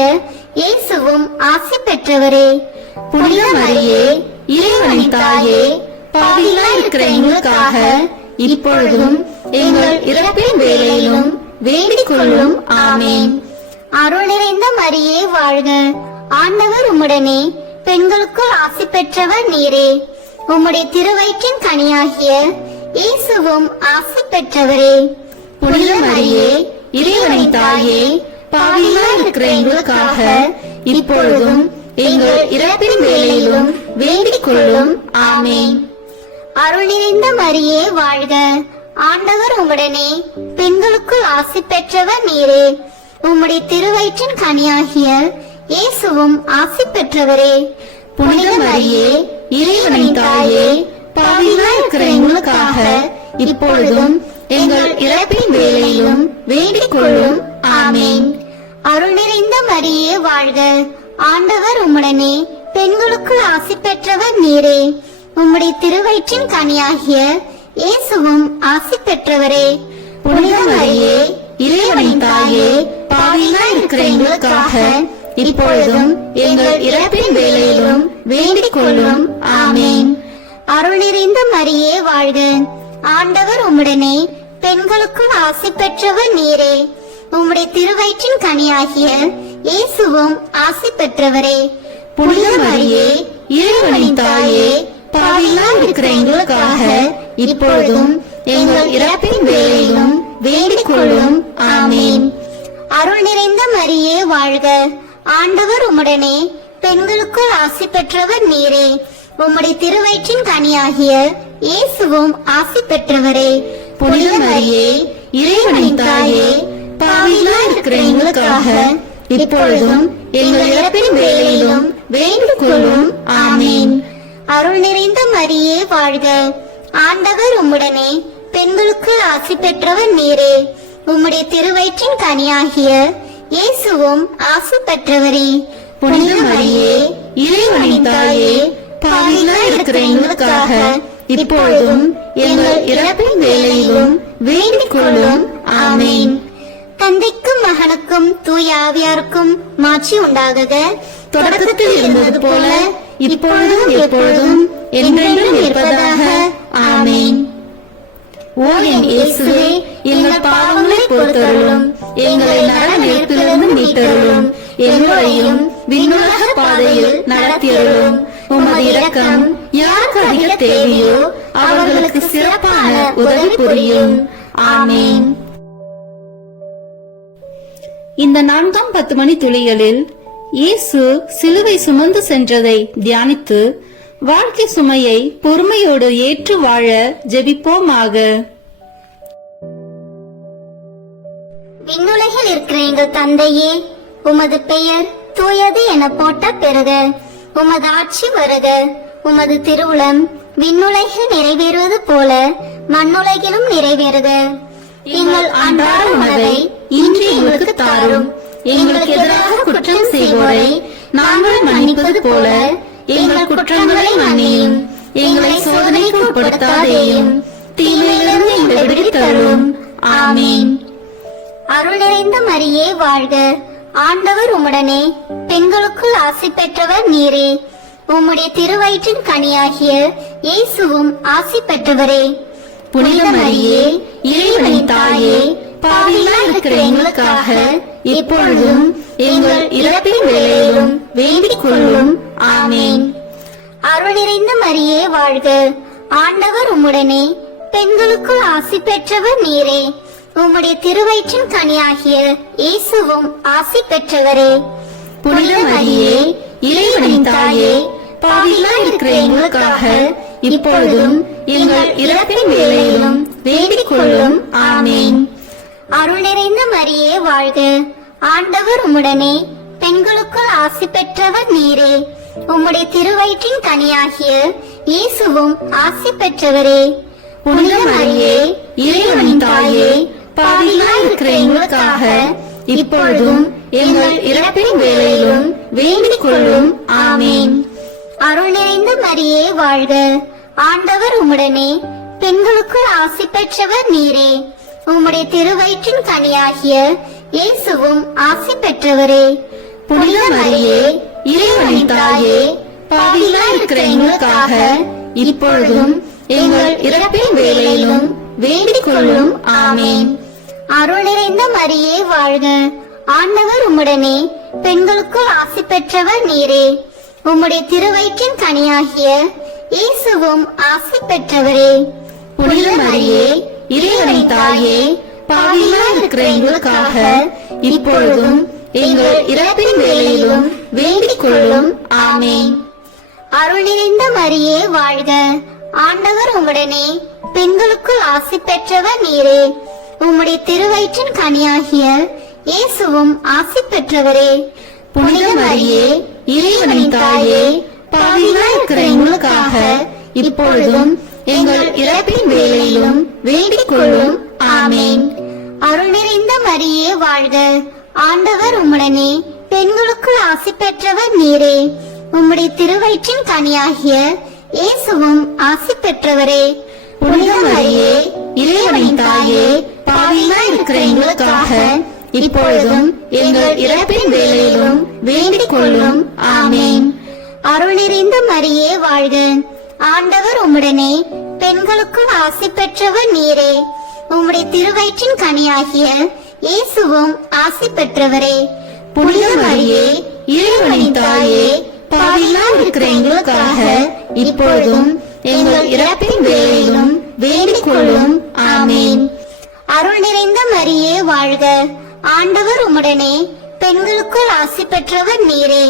இயேசுவும் ஆசி பெற்றவரே. புனித மரியே, இறைவனின் தாயே, பாவிகளாய் இருக்கிற எங்களுக்காக இப்பொழுதும் எங்கள் இறப்பின் வேளையிலும் வேண்டிக் கொள்ளும். ஆமேன். அருள் நிறைந்த மரியே வாழ்க. ஆண்டவர் உம்முடனே பெண்களுக்குள் ஆசி பெற்றவர் நீரே. உம்முடைய திருவயிற்றின் கனியாகிய இயேசுவும் ஆசி பெற்றவரே. புனித மரியே, இறைவனின் தாயே, பாவிகளாய் இருக்கிற எங்களுக்காக இப்பொழுதும் எங்கள் இறப்பின் வேளையிலும் வேண்டிக் கொள்ளும். ஆமேன். அருள் நிறைந்த மரியே வாழ்க. ஆண்டவர் உம்முடனே பெண்களுக்குள் ஆசி பெற்றவர் நீரே. உம்முடைய திருவயிற்றின் கனியாகிய இயேசுவும் ஆசி பெற்றவரே. புனித மரியே, இறைவனின் தாயே, பாவிகளாய் இருக்கிற எங்களுக்காக இப்பொழுதும் எங்கள் இறப்பின் வேளையிலும் வேண்டிக் கொள்ளும். ஆமேன். அருள் நிறைந்த மரியே வாழ்க. ஆண்டவர் உம்முடனே பெண்களுக்குள் ஆசி பெற்றவர் நீரே. உம்முடைய திருவயிற்றின் கனியாகிய இயேசுவும் ஆசி பெற்றவரே. புனித மரியே, இறைவனின் தாயே, பாவிகளாய் இருக்கிற எங்களுக்காக இப்பொழுதும் எங்கள் இறப்பின் வேளையிலும் வேண்டிக் கொள்ளும். ஆமேன். அருள் நிறைந்த மரியே வாழ்க. ஆண்டவர் உம்முடனே, பெண்களுக்குள் ஆசி பெற்றவர் நீரே. உம்முடைய திருவயிற்றின் கனியாகிய இயேசுவும் ஆசி பெற்றவரே. புனித மரியே, இறைவனின் தாயே, பாவிகளாய் இருக்கிற எங்களுக்காக இப்பொழுதும் எங்கள் இறப்பின் வேளையிலும் வேண்டிக் கொள்ளும். ஆமேன். அருள் நிறைந்த மரியே வாழ்க. ஆண்டவர் உம்முடனே, பெண்களுக்குள் ஆசி பெற்றவர் நீரே. உம்முடைய திருவயிற்றின் கனியாகிய இயேசுவும் ஆசி பெற்றவரே. புனித மரியே, இறைவனின் தாயே, பாவிகளாய் இருக்கிற எங்களுக்காக இப்பொழுதும் எங்கள் இறப்பின் வேளையிலும் வேண்டிக் கொள்ளும். ஆமேன். அருள் நிறைந்த மரியே வாழ்க. ஆண்டவர் உம்முடனே, பெண்களுக்குள் ஆசி பெற்றவர் நீரே. உம்முடைய திருவயிற்றின் கனியாகிய இயேசுவும் ஆசி பெற்றவரே. புனித மரியே, இறைவனின் தாயே, பாவிகளாய் இருக்கிற எங்களுக்காக இப்பொழுதும் எங்கள் இறப்பின் வேளையிலும் வேண்டிக் கொள்ளும். ஆமேன். தந்தைக்கும் மகனுக்கும் தூய ஆவியாருக்கும் மாட்சி உண்டாகுக. தொடக்கத்தில் இருந்தது போல இப்பொழுதும் எப்பொழுதும் என்றென்றும் இருப்பதாக. ஆமேன். ஓ என் இயேசுவே, எங்கள் பாவங்களை பொறுத்தருளும், எங்களை நரக நெருப்பிலிருந்து மீட்டருளும், எங்களையும் விண்ணுலக பாதையில் நடத்தியருளும். உமது இரக்கம் யாருக்கு அதிக தேவையோ அவர்களுக்கு சிறப்பான உதவி புரியும். ஆமேன். இந்த 4ஆம் 10 மணி துளிகளில் இயேசு சிலுவை சுமந்து சென்றதை தியானித்து வாழ்க்கை சுமையை பொறுமையோடு ஏற்று வாழ ஜெபிப்போமாக. விண்ணுலகில் இருக்கிற எங்கள் தந்தையே, உமது பெயர் தூயது என போட்ட பெறுக. உமது ஆட்சி வருக. உமது திருவுளம் விண்ணுலகில் நிறைவேறுவது போல மண்ணுலகிலும் நிறைவேறுக. எங்கள் அன்றாட உணவை இன்று எங்களுக்கு தாரும். எங்களுக்கு எதிராக குற்றம் செய்வோரை நாங்கள் மன்னிப்பது போல எங்கள் குற்றங்களை மன்னியும். எங்களை சோதனைக்கு உட்படுத்தாதேயும், தீமையிலிருந்து எங்களை விடுவித்தருளும். ஆமீன். அருள் நிறைந்த மரியே வாழ்க. ஆண்டவர் உம்முடனே, பெண்களுக்குள் ஆசி பெற்றவர் நீரே. உம்முடைய திருவயிற்றின் கனியாகிய இயேசுவும் ஆசி பெற்றவரே. புனித மரியே, இறைவனின் தாயே, பாவிகளாய் இருக்கிற எங்களுக்காக இப்பொழுதும் எங்கள் இறப்பின் வேளையிலும் வேண்டிக் கொள்ளும். ஆமேன். அருள் நிறைந்த மரியே வாழ்க. ஆண்டவர் உம்முடனே, பெண்களுக்குள் ஆசி பெற்றவர் நீரே. உம்முடைய திருவயிற்றின் கனியாகிய இயேசுவும் ஆசி பெற்றவரே. புனித மரியே, இறைவனின் தாயே, பாவிகளாய் இருக்கிற எங்களுக்காக இப்பொழுதும் எங்கள் இறப்பின் வேளையிலும் வேண்டிக் கொள்ளும். ஆமேன். அருள் நிறைந்த மரியே வாழ்க. ஆண்டவர் உம்முடனே, பெண்களுக்குள் ஆசி பெற்றவர் நீரே. உம்முடைய திருவயிற்றின் கனியாகிய இயேசுவும் ஆசி பெற்றவரே. புனித மரியே, இறைவனின் தாயே, பாவிகளாய் இருக்கிற எங்களுக்காக இப்பொழுதும் எங்கள் இறப்பின் வேளையிலும் வேண்டிக் கொள்ளும். ஆமேன். அருள் நிறைந்த மரியே வாழ்க. ஆண்டவர் உம்முடனே, பெண்களுக்குள் ஆசி பெற்றவர் நீரே. உம்முடைய திருவயிற்றின் கனியாகிய இயேசுவும் ஆசி பெற்றவரே. புனித மரியே, இறைவனின் தாயே, பாவிகளாய் இருக்கிற எங்களுக்காக இப்பொழுதும் எங்கள் இறப்பின் வேளையிலும் வேண்டிக் கொள்ளும். ஆமேன். அருள் நிறைந்த மரியே வாழ்க. ஆண்டவர் உம்முடனே, பெண்களுக்குள் ஆசி பெற்றவர் நீரே. உம்முடைய திருவயிற்றின் கனியாகிய இயேசுவும் ஆசி பெற்றவரே. புனித மரியே, இறைவனின் தாயே, பாவிகளாய் இருக்கிற எங்களுக்காக இப்பொழுதும் எங்கள் இறப்பின் வேளையிலும் வேண்டிக் கொள்ளும். ஆமேன். அருள் நிறைந்த மரியே வாழ்க. ஆண்டவர் உம்முடனே, பெண்களுக்குள் ஆசி பெற்றவர் நீரே. உம்முடைய திருவயிற்றின் கனியாகிய இயேசுவும் ஆசி பெற்றவரே. புனித மரியே, இறைவனின் தாயே, பாவிகளாய் இருக்கிற எங்களுக்காக இப்பொழுதும் எங்கள் இறப்பின் வேளையிலும் வேண்டிக் கொள்ளும். ஆமேன். அருள் நிறைந்த மரியே வாழ்க. ஆண்டவர் உம்முடனே, பெண்களுக்குள் ஆசி பெற்றவர் நீரே. உம்முடைய திருவயிற்றின் கனியாகிய இயேசுவும் ஆசி பெற்றவரே. புனித மரியே இறைவனின் தாயே, பாவிகளாய் இருக்கிற எங்களுக்காக இப்பொழுதும் எங்கள் இறப்பின் வேளையிலும் வேண்டிக் கொள்ளும். ஆமேன். அருள் நிறைந்த மரியே வாழ்க. ஆண்டவர் உம்முடனே, பெண்களுக்குள் ஆசி பெற்றவர் நீரே. உம்முடைய திருவயிற்றின் கனியாகிய இயேசுவும் ஆசி பெற்றவரே. புனித மரியே இறைவனின் தாயே, பாவிகளாய் இருக்கிற எங்களுக்காக இப்பொழுதும் எங்கள் இறப்பின் வேளையிலும் வேண்டிக் கொள்ளும். ஆமேன். அருள் நிறைந்த மரியே வாழ்க. ஆண்டவர் உம்முடனே, பெண்களுக்குள் ஆசி பெற்றவர் நீரே.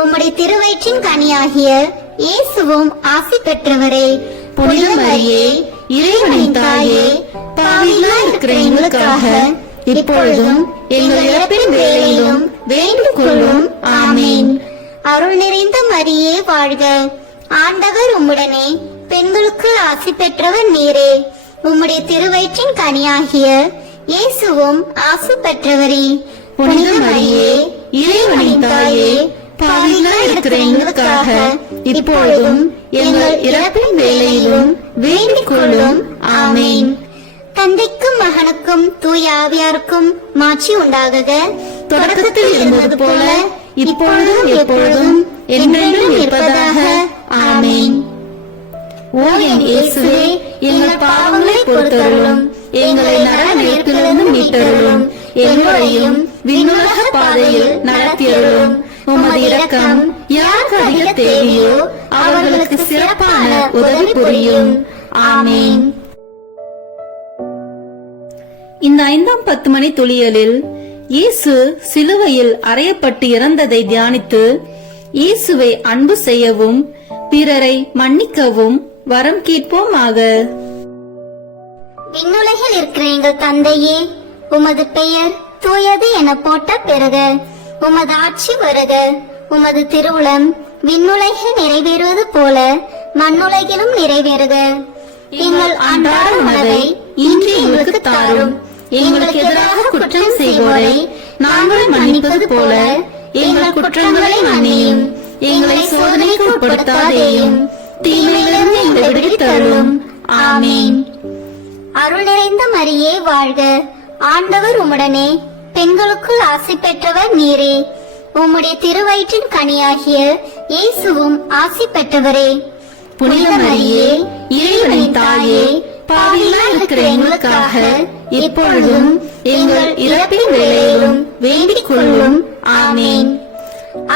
உம்முடைய திருவயிற்றின் கனியாகிய இயேசுவும் ஆசி பெற்றவரே. புனித மரியே இறைவனின் தாயே, பாவிகளாய் இருக்கிற எங்களுக்காக இப்பொழுதும் எங்கள் இறப்பின் வேளையிலும் வேண்டிக் கொள்ளும். ஆமேன். அருள் நிறைந்த மரியே வாழ்க. ஆண்டவர் உம்முடனே, பெண்களுக்குள் ஆசி பெற்றவர் நீரே. உம்முடைய திருவயிற்றின் கனியாகிய இயேசுவும் ஆசி பெற்றவரே. புனித மரியே இறைவனின் தாயே, பாவிகளாய் இருக்கிற எங்களுக்காக இப்பொழுதும் எங்கள் இறப்பின் வேளையிலும் வேண்டிக் கொள்ளும். ஆமேன். தந்தைக்கும் மகனுக்கும் தூய ஆவியாருக்கும் மாட்சி உண்டாகுக. தொடக்கத்தில் இருந்தது போல இப்பொழுதும் எப்பொழுதும் என்றென்றும் இருப்பதாக. ஆமேன். ஓ என் இயேசுவே, எங்கள் பாவங்களை பொறுத்தருளும், எங்களை நரக நெருப்பிலிருந்து மீட்டருளும், எங்களையும் விண்ணுலக பாதையில் நடத்தியருளும். உமது இரக்கம் யாருக்கு அதிக தேவையோ அவர்களுக்கு சிறப்பான உதவி புரியும். ஆமேன். இந்த 5ஆம் 10 மணி துளியலில் இயேசு சிலுவையில் அறையப்பட்டு இறந்ததை தியானித்து இயேசுவை அன்பு செய்யவும் பிறரை மன்னிக்கவும் வரம் கேட்போமாக. விண்ணுலகில் இருக்கிற எங்கள் தந்தையே, உமது பெயர் தூயது என போட்ட பிறக. உமது ஆட்சி வருக. உமது திருவுளம் விண்ணுலகில் நிறைவேறுவது போல மண்ணுலகிலும் நிறைவேறுக. எங்கள் அன்றாட உணவை இன்று எங்களுக்கு தாரும். எங்களுக்கு எதிராக குற்றம் செய்வோரை நாங்கள் மன்னிப்பது போல எங்கள் குற்றங்களை மன்னியும். எங்களை சோதனைக்கு உட்படுத்தாதேயும், தீமையிலிருந்து எங்களை விடுவித்தருளும். ஆமேன். அருள் நிறைந்த மரியே வாழ்க. ஆண்டவர் உம்முடனே, பெண்களுக்குள் ஆசி பெற்றவர் நீரே. உம்முடைய திருவயிற்றின் கனியாகிய இயேசுவும் ஆசி பெற்றவரே. புனித மரியே இறைவனின் தாயே, பாவிகளாய் இருக்கிற எங்களுக்காக இப்பொழுதும் எங்கள் இறப்பின் வேளையிலும் வேண்டிக் கொள்ளும். ஆமேன்.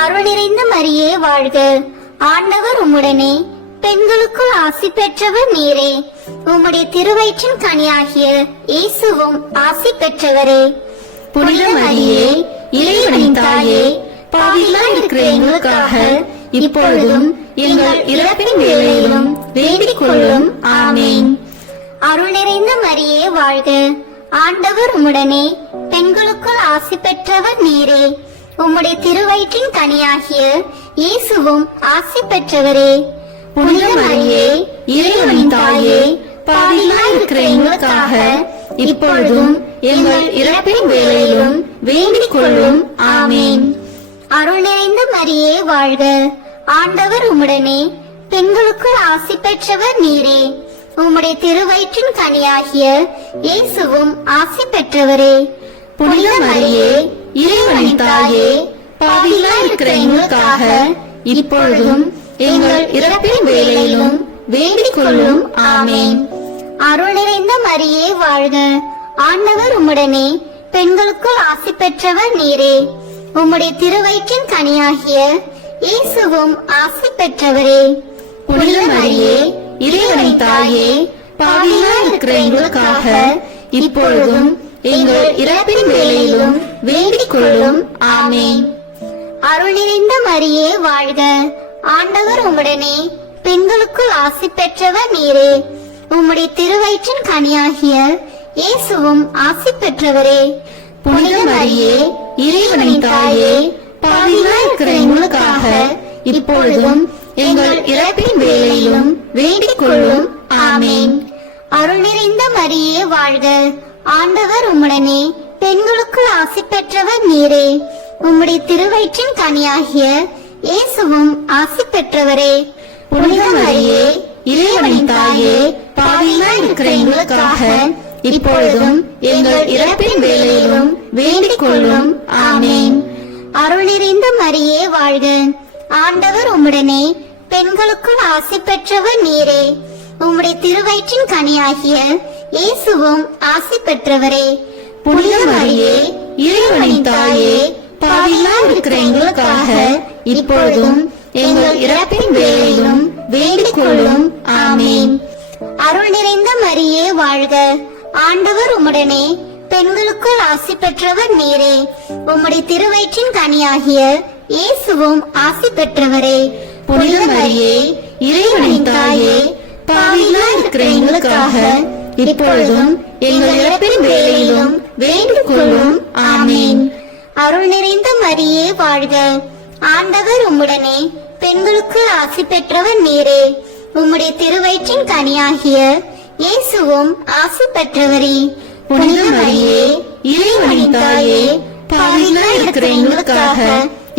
அருள் நிறைந்த மரியே வாழ்க. ஆண்டவர் உம்முடனே, பெண்களுக்குள் ஆசி பெற்றவர் நீரே. உம்முடைய திருவயிற்றின் கனியாகிய இயேசுவும் ஆசி பெற்றவரே. புனித மரியே இறைவனின் தாயே, பாவிகளாய் இருக்கிற எங்களுக்காக இப்பொழுதும் எங்கள் இறப்பின் வேளையிலும் வேண்டிக் கொள்ளும். ஆமேன். அருள் நிறைந்த மரியே வாழ்க. ஆண்டவர் உம்முடனே, பெண்களுக்குள் ஆசி பெற்றவர் நீரே. உம்முடைய திருவயிற்றின் கனியாகிய இயேசுவும் ஆசி பெற்றவரே. புனித மரியே இறைவனின் தாயே, பாவிகளாய் இருக்கிற எங்களுக்காக இப்பொழுதும் எங்கள் இறப்பின் வேளையிலும் வேண்டிக் கொள்ளும். ஆமேன். அருள் நிறைந்த மரியே வாழ்க. ஆண்டவர் உம்முடனே, பெண்களுக்குள் ஆசி பெற்றவர் நீரே. உம்முடைய திருவயிற்றின் கனியாகிய இயேசுவும் ஆசி பெற்றவரே. புனித மரியே இறைவனின் தாயே, பாவிகளாய் இருக்கிற எங்களுக்காக இப்பொழுதும் எங்கள் இறப்பின் வேளையிலும் வேண்டிக் கொள்ளும். ஆமேன். அருள் நிறைந்த மரியே வாழ்க. ஆண்டவர் உம்முடனே, பெண்களுக்குள் ஆசி பெற்றவர் நீரே. உம்முடைய திருவயிற்றின் கனியாகிய இயேசுவும் ஆசி பெற்றவரே. புனித மரியே இறைவனின் தாயே, பாவிகளாய் இருக்கிற எங்களுக்காக இப்பொழுதும் எங்கள் இறப்பின் வேளையிலும் வேண்டிக் கொள்ளும். ஆமேன். அருள் நிறைந்த மரியே வாழ்க. ஆண்டவர் உம்முடனே, பெண்களுக்குள் ஆசி பெற்றவர் நீரே. உம்முடைய திருவயிற்றின் கனியாகிய இயேசுவும் ஆசி பெற்றவரே. புனித மரியே இறைவனின் தாயே, பாவிகளாய் இருக்கிற எங்களுக்காக இப்பொழுதும் எங்கள் இறப்பின் வேளையிலும் வேண்டிக் கொள்ளும். ஆமேன். அருள் நிறைந்த மரியே வாழ்க. ஆண்டவர் உம்முடனே, பெண்களுக்குள் ஆசி பெற்றவர் நீரே. உம்முடைய திருவயிற்றின் கனியாகிய இயேசுவும் ஆசி பெற்றவரே. புனித மரியே இறைவனின் தாயே, பாவிகளாய் இருக்கிற எங்களுக்காக இப்பொழுதும் எங்கள் இறப்பின் வேளையிலும் வேண்டிக் கொள்ளும். ஆமேன். அருள் நிறைந்த மரியே வாழ்க, ஆண்டவர் உம்முடனே, பெண்களுக்குள் ஆசி பெற்றவர் நீரே. உம்முடைய திருவயிற்றின் கனியாகிய இயேசுவும் ஆசி பெற்றவரே. புனித மரியே, இறைவனின் தாயே, பாவிகளாய் இருக்கிற எங்களுக்காக இப்பொழுதும் எங்கள் இறப்பின் வேளையிலும் வேண்டிக் கொள்ளும். ஆமேன். அருள் நிறைந்த மரியே வாழ்க, ஆண்டவர் உம்முடனே, பெண்களுக்குள் ஆசி பெற்றவர் நீரே. உம்முடைய திருவயிற்றின் கனியாகிய இயேசுவும் ஆசி பெற்றவரே. புனித மரியே, இறைவனின் தாயே, பாவிகளாய் இருக்கிற எங்களுக்காக இப்பொழுதும் எங்கள் இறப்பின் வேளையிலும் வேண்டிக் கொள்ளும். ஆமேன். அருள் நிறைந்த மரியே வாழ்க, ஆண்டவர் உம்முடனே, பெண்களுக்குள் ஆசி பெற்றவர் நீரே. உம்முடைய திருவயிற்றின் கனியாகிய இயேசுவும் ஆசி பெற்றவரே. புனித மரியே, இறைவனின் தாயே, பாவிகளாய் இருக்கிற எங்களுக்காக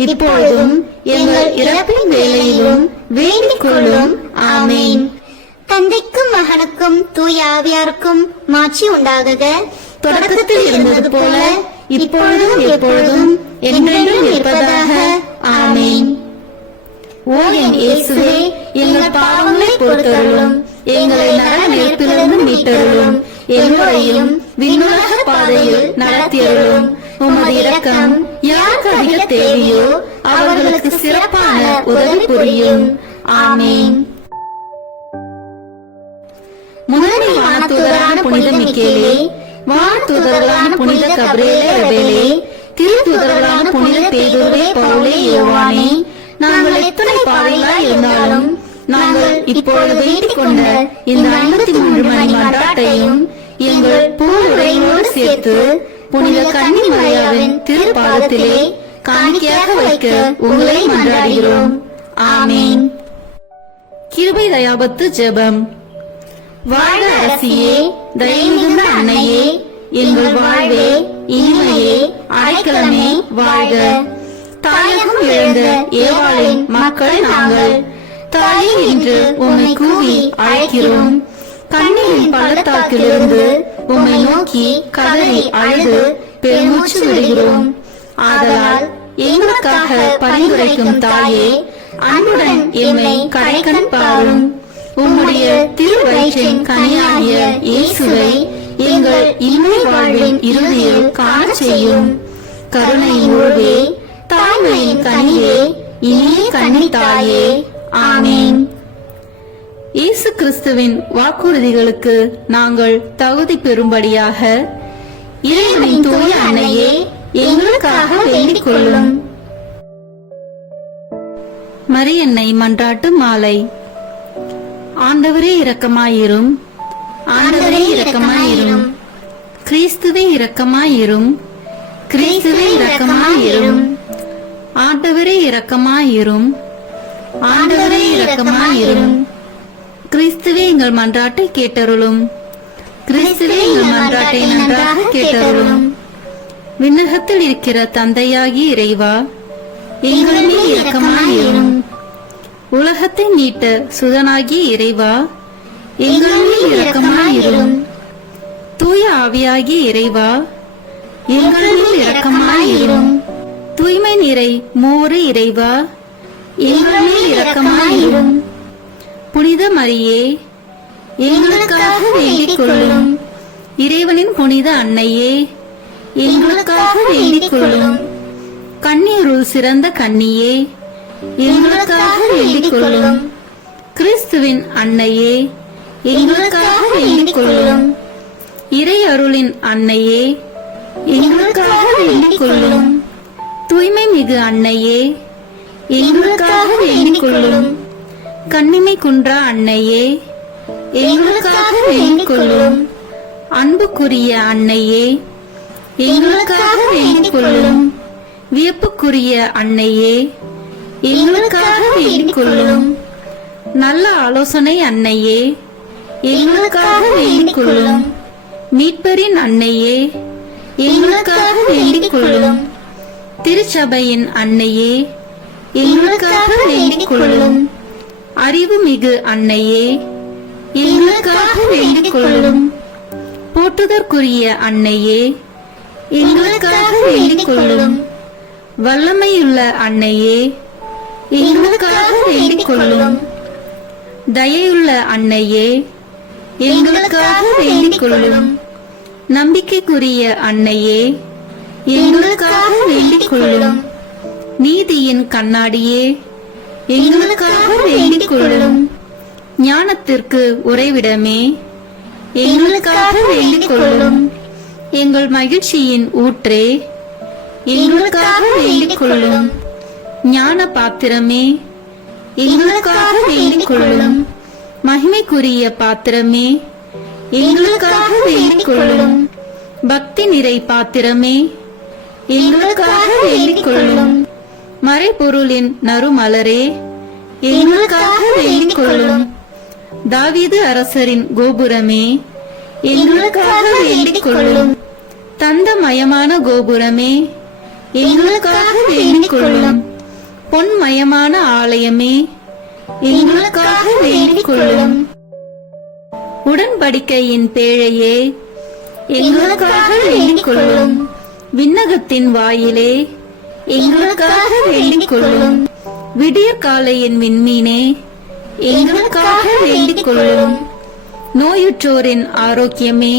இப்பொழுதும் எங்கள் இறப்பின் வேளையிலும் வேண்டிக் கொள்ளும். ஆமேன். தந்தைக்கும் மகனுக்கும் தூய ஆவியாருக்கும் மாட்சி உண்டாகுக. தொடக்கத்தில் இருந்தது போல இப்பொழுதும் எப்பொழுதும் என்றென்றும் இருப்பதாக. ஆமேன். ஓ என் இயேசுவே, எங்கள் பாவங்களை பொறுத்தருளும், எங்களை நரக நெருப்பிலிருந்து மீட்டருளும், எங்களையும் விண்ணுலக பாதையில் நடத்தியருளும். உமது இரக்கம் யாருக்கு அதிக தேவையோ அவர்களுக்கு சிறப்பான உதவி புரியும். ஆமேன். முதன்மை வானதூதரான புனித மிக்கேலே, வானதூதர்களான புனித கபிரியேலே, ரபேலே, திருத்தூதர்களான புனித பேதுருவே, பவுலே, யோவானே, நாங்கள் எத்தனை பாவிகளாய் இருந்தாலும் நாங்கள் இப்பொழுது வேண்டிக் கொண்ட இந்த 53 மணி மன்றாட்டையும் எங்கள் பூவுரையோடு சேர்த்து புனித கன்னி மரியாவின் திருப்பாதத்திலே காணிக்கையாக வைக்க உங்களை மன்றாடுகிறோம். ஆமேன். கிருபை தயாபத்து ஜெபம். வாழ்க அரசியே, தயமிகுந்த அன்னையே, எங்கள் வாழ்வே, இனிமையே, அடைக்கலமே, வாழ்க. தாயகம் இழந்த ஏவாளின் மக்கள் நாங்கள் தாயே என்று உம்மை கூவி அழைக்கிறோம். கண்ணீரின் பள்ளத்தாக்கிலிருந்து உம்மை நோக்கி கதறி அழுது பெருமூச்சு விடுகிறோம். ஆதலால் எங்களுக்காக பரிந்துரைக்கும் தாயே, அன்புடன் எம்மை கடைக்கண் பாரும். உம்முடைய திருவயிற்றின் கனியாகிய இயேசுவை எங்கள் இன்மை வாழ்வின் இறுதியில் காண செய்யும். கருணையின் உருவே, தாய்மையின் கனியே, இனிய கன்னி தாயே. ஆமேன். இயேசு கிறிஸ்துவின் வாக்குறுதிகளுக்கு நாங்கள் தகுதி பெறும்படியாக இறைவனின் தூய அன்னையே, எங்களுக்காக வேண்டிக் கொள்ளும். மரியன்னை மன்றாட்டு மாலை. ஆண்டவரே இரக்கமாயிரும், ஆண்டவரே இரக்கமாயிரும், கிறிஸ்துவே இரக்கமாயிரும், கிறிஸ்துவே இரக்கமாயிரும், ஆண்டவரே இரக்கமாயிரும், ஆண்டவரே இரக்கமாயிரும், கிறிஸ்துவே எங்கள் மன்றாட்டை கேட்டருளும், கிறிஸ்துவே எங்கள் மன்றாட்டை நன்றாக கேட்டருளும். விண்ணகத்தில் இருக்கிற தந்தையாகிய இறைவா, எங்கள் மேல் இரக்கமாயிரும். உலகத்தை மீட்ட சுதனாகிய இறைவா, எங்கள் மேல் இரக்கமாயிரும். தூய ஆவியாகிய இறைவா, எங்கள் மேல் இரக்கமாயிரும். தூய்மை நிறை மூவரு இறைவா, எங்கள் மேல் இரக்கமாயிரும். புனித மரியே, எங்களுக்காக வேண்டிக் கொள்ளும். இறைவனின் புனித அன்னையே, எங்களுக்காக வேண்டிக் கொள்ளும். கன்னியருள் சிறந்த கன்னியே, எங்களுக்காக வேண்டிக் கொள்ளும். கிறிஸ்துவின் அன்னையே, எங்களுக்காக வேண்டிக் கொள்ளும். இறை அருளின் அன்னையே, எங்களுக்காக வேண்டிக் கொள்ளும். தூய்மை மிகு அன்னையே, எங்களுக்காக வேண்டிக் கொள்ளும். கன்னிமை குன்றா அன்னையே, எங்களுக்காக வேண்டிக் கொள்ளும். அன்புக்குரிய அன்னையே, எங்களுக்காக வேண்டிக் கொள்ளும். வியப்புக்குரிய அன்னையே, எங்களுக்காக வேண்டிக் கொள்ளும். நல்ல ஆலோசனை அன்னையே, எங்களுக்காக வேண்டிக் கொள்ளும். மீட்பரின் அன்னையே, எங்களுக்காக வேண்டிக் கொள்ளும். திருச்சபையின் அன்னையே, எங்களுக்காக வேண்டிக் கொள்ளும். அறிவு மிகு அன்னையே, எங்களுக்காக வேண்டிக் கொள்ளும். போற்றுதற்குரிய அன்னையே, எங்களுக்காக வேண்டிக் கொள்ளும். வல்லமையுள்ள அன்னையே, எங்களுக்காக வேண்டிக் கொள்ளும். தயையுள்ள அன்னையே, எங்களுக்காக வேண்டிக் கொள்ளும். நம்பிக்கைக்குரிய அன்னையே, எங்களுக்காக வேண்டிக் கொள்ளும். நீதியின் கண்ணாடியே, எங்களுக்காக வேண்டிக் கொள்ளும். ஞானத்திற்கு உறைவிடமே, எங்களுக்காக வேண்டிக் கொள்ளும். எங்கள் மகிழ்ச்சியின் ஊற்றே, எங்களுக்காக வேண்டிக் கொள்ளும். ஞான பாத்திரமே, எங்களுக்காக வேண்டிக் கொள்ளும். மகிமைக்குரிய பாத்திரமே, எங்களுக்காக வேண்டிக் கொள்ளும். பக்தி நிறை பாத்திரமே, எங்களுக்காக வேண்டிக் கொள்ளும். மறைபொருளின் நறுமலரே, எங்களுக்காக வேண்டிக் கொள்ளும். தாவீது அரசரின் கோபுரமே, எங்களுக்காக வேண்டிக் கொள்ளும். தந்தமயமான கோபுரமே, எங்களுக்காக வேண்டிக் கொள்ளும். பொன்மயமான ஆலயமே, எங்களுக்காக வேண்டிக் கொள்ளும். உடன்படிக்கையின் பேழையே, எங்களுக்காக வேண்டிக் கொள்ளும். விண்ணகத்தின் வாயிலே, எங்களுக்காக வேண்டிக் கொள்ளும். விடியற்காலையின் விண்மீனே, எங்களுக்காக வேண்டிக் கொள்ளும். நோயுற்றோரின் ஆரோக்கியமே,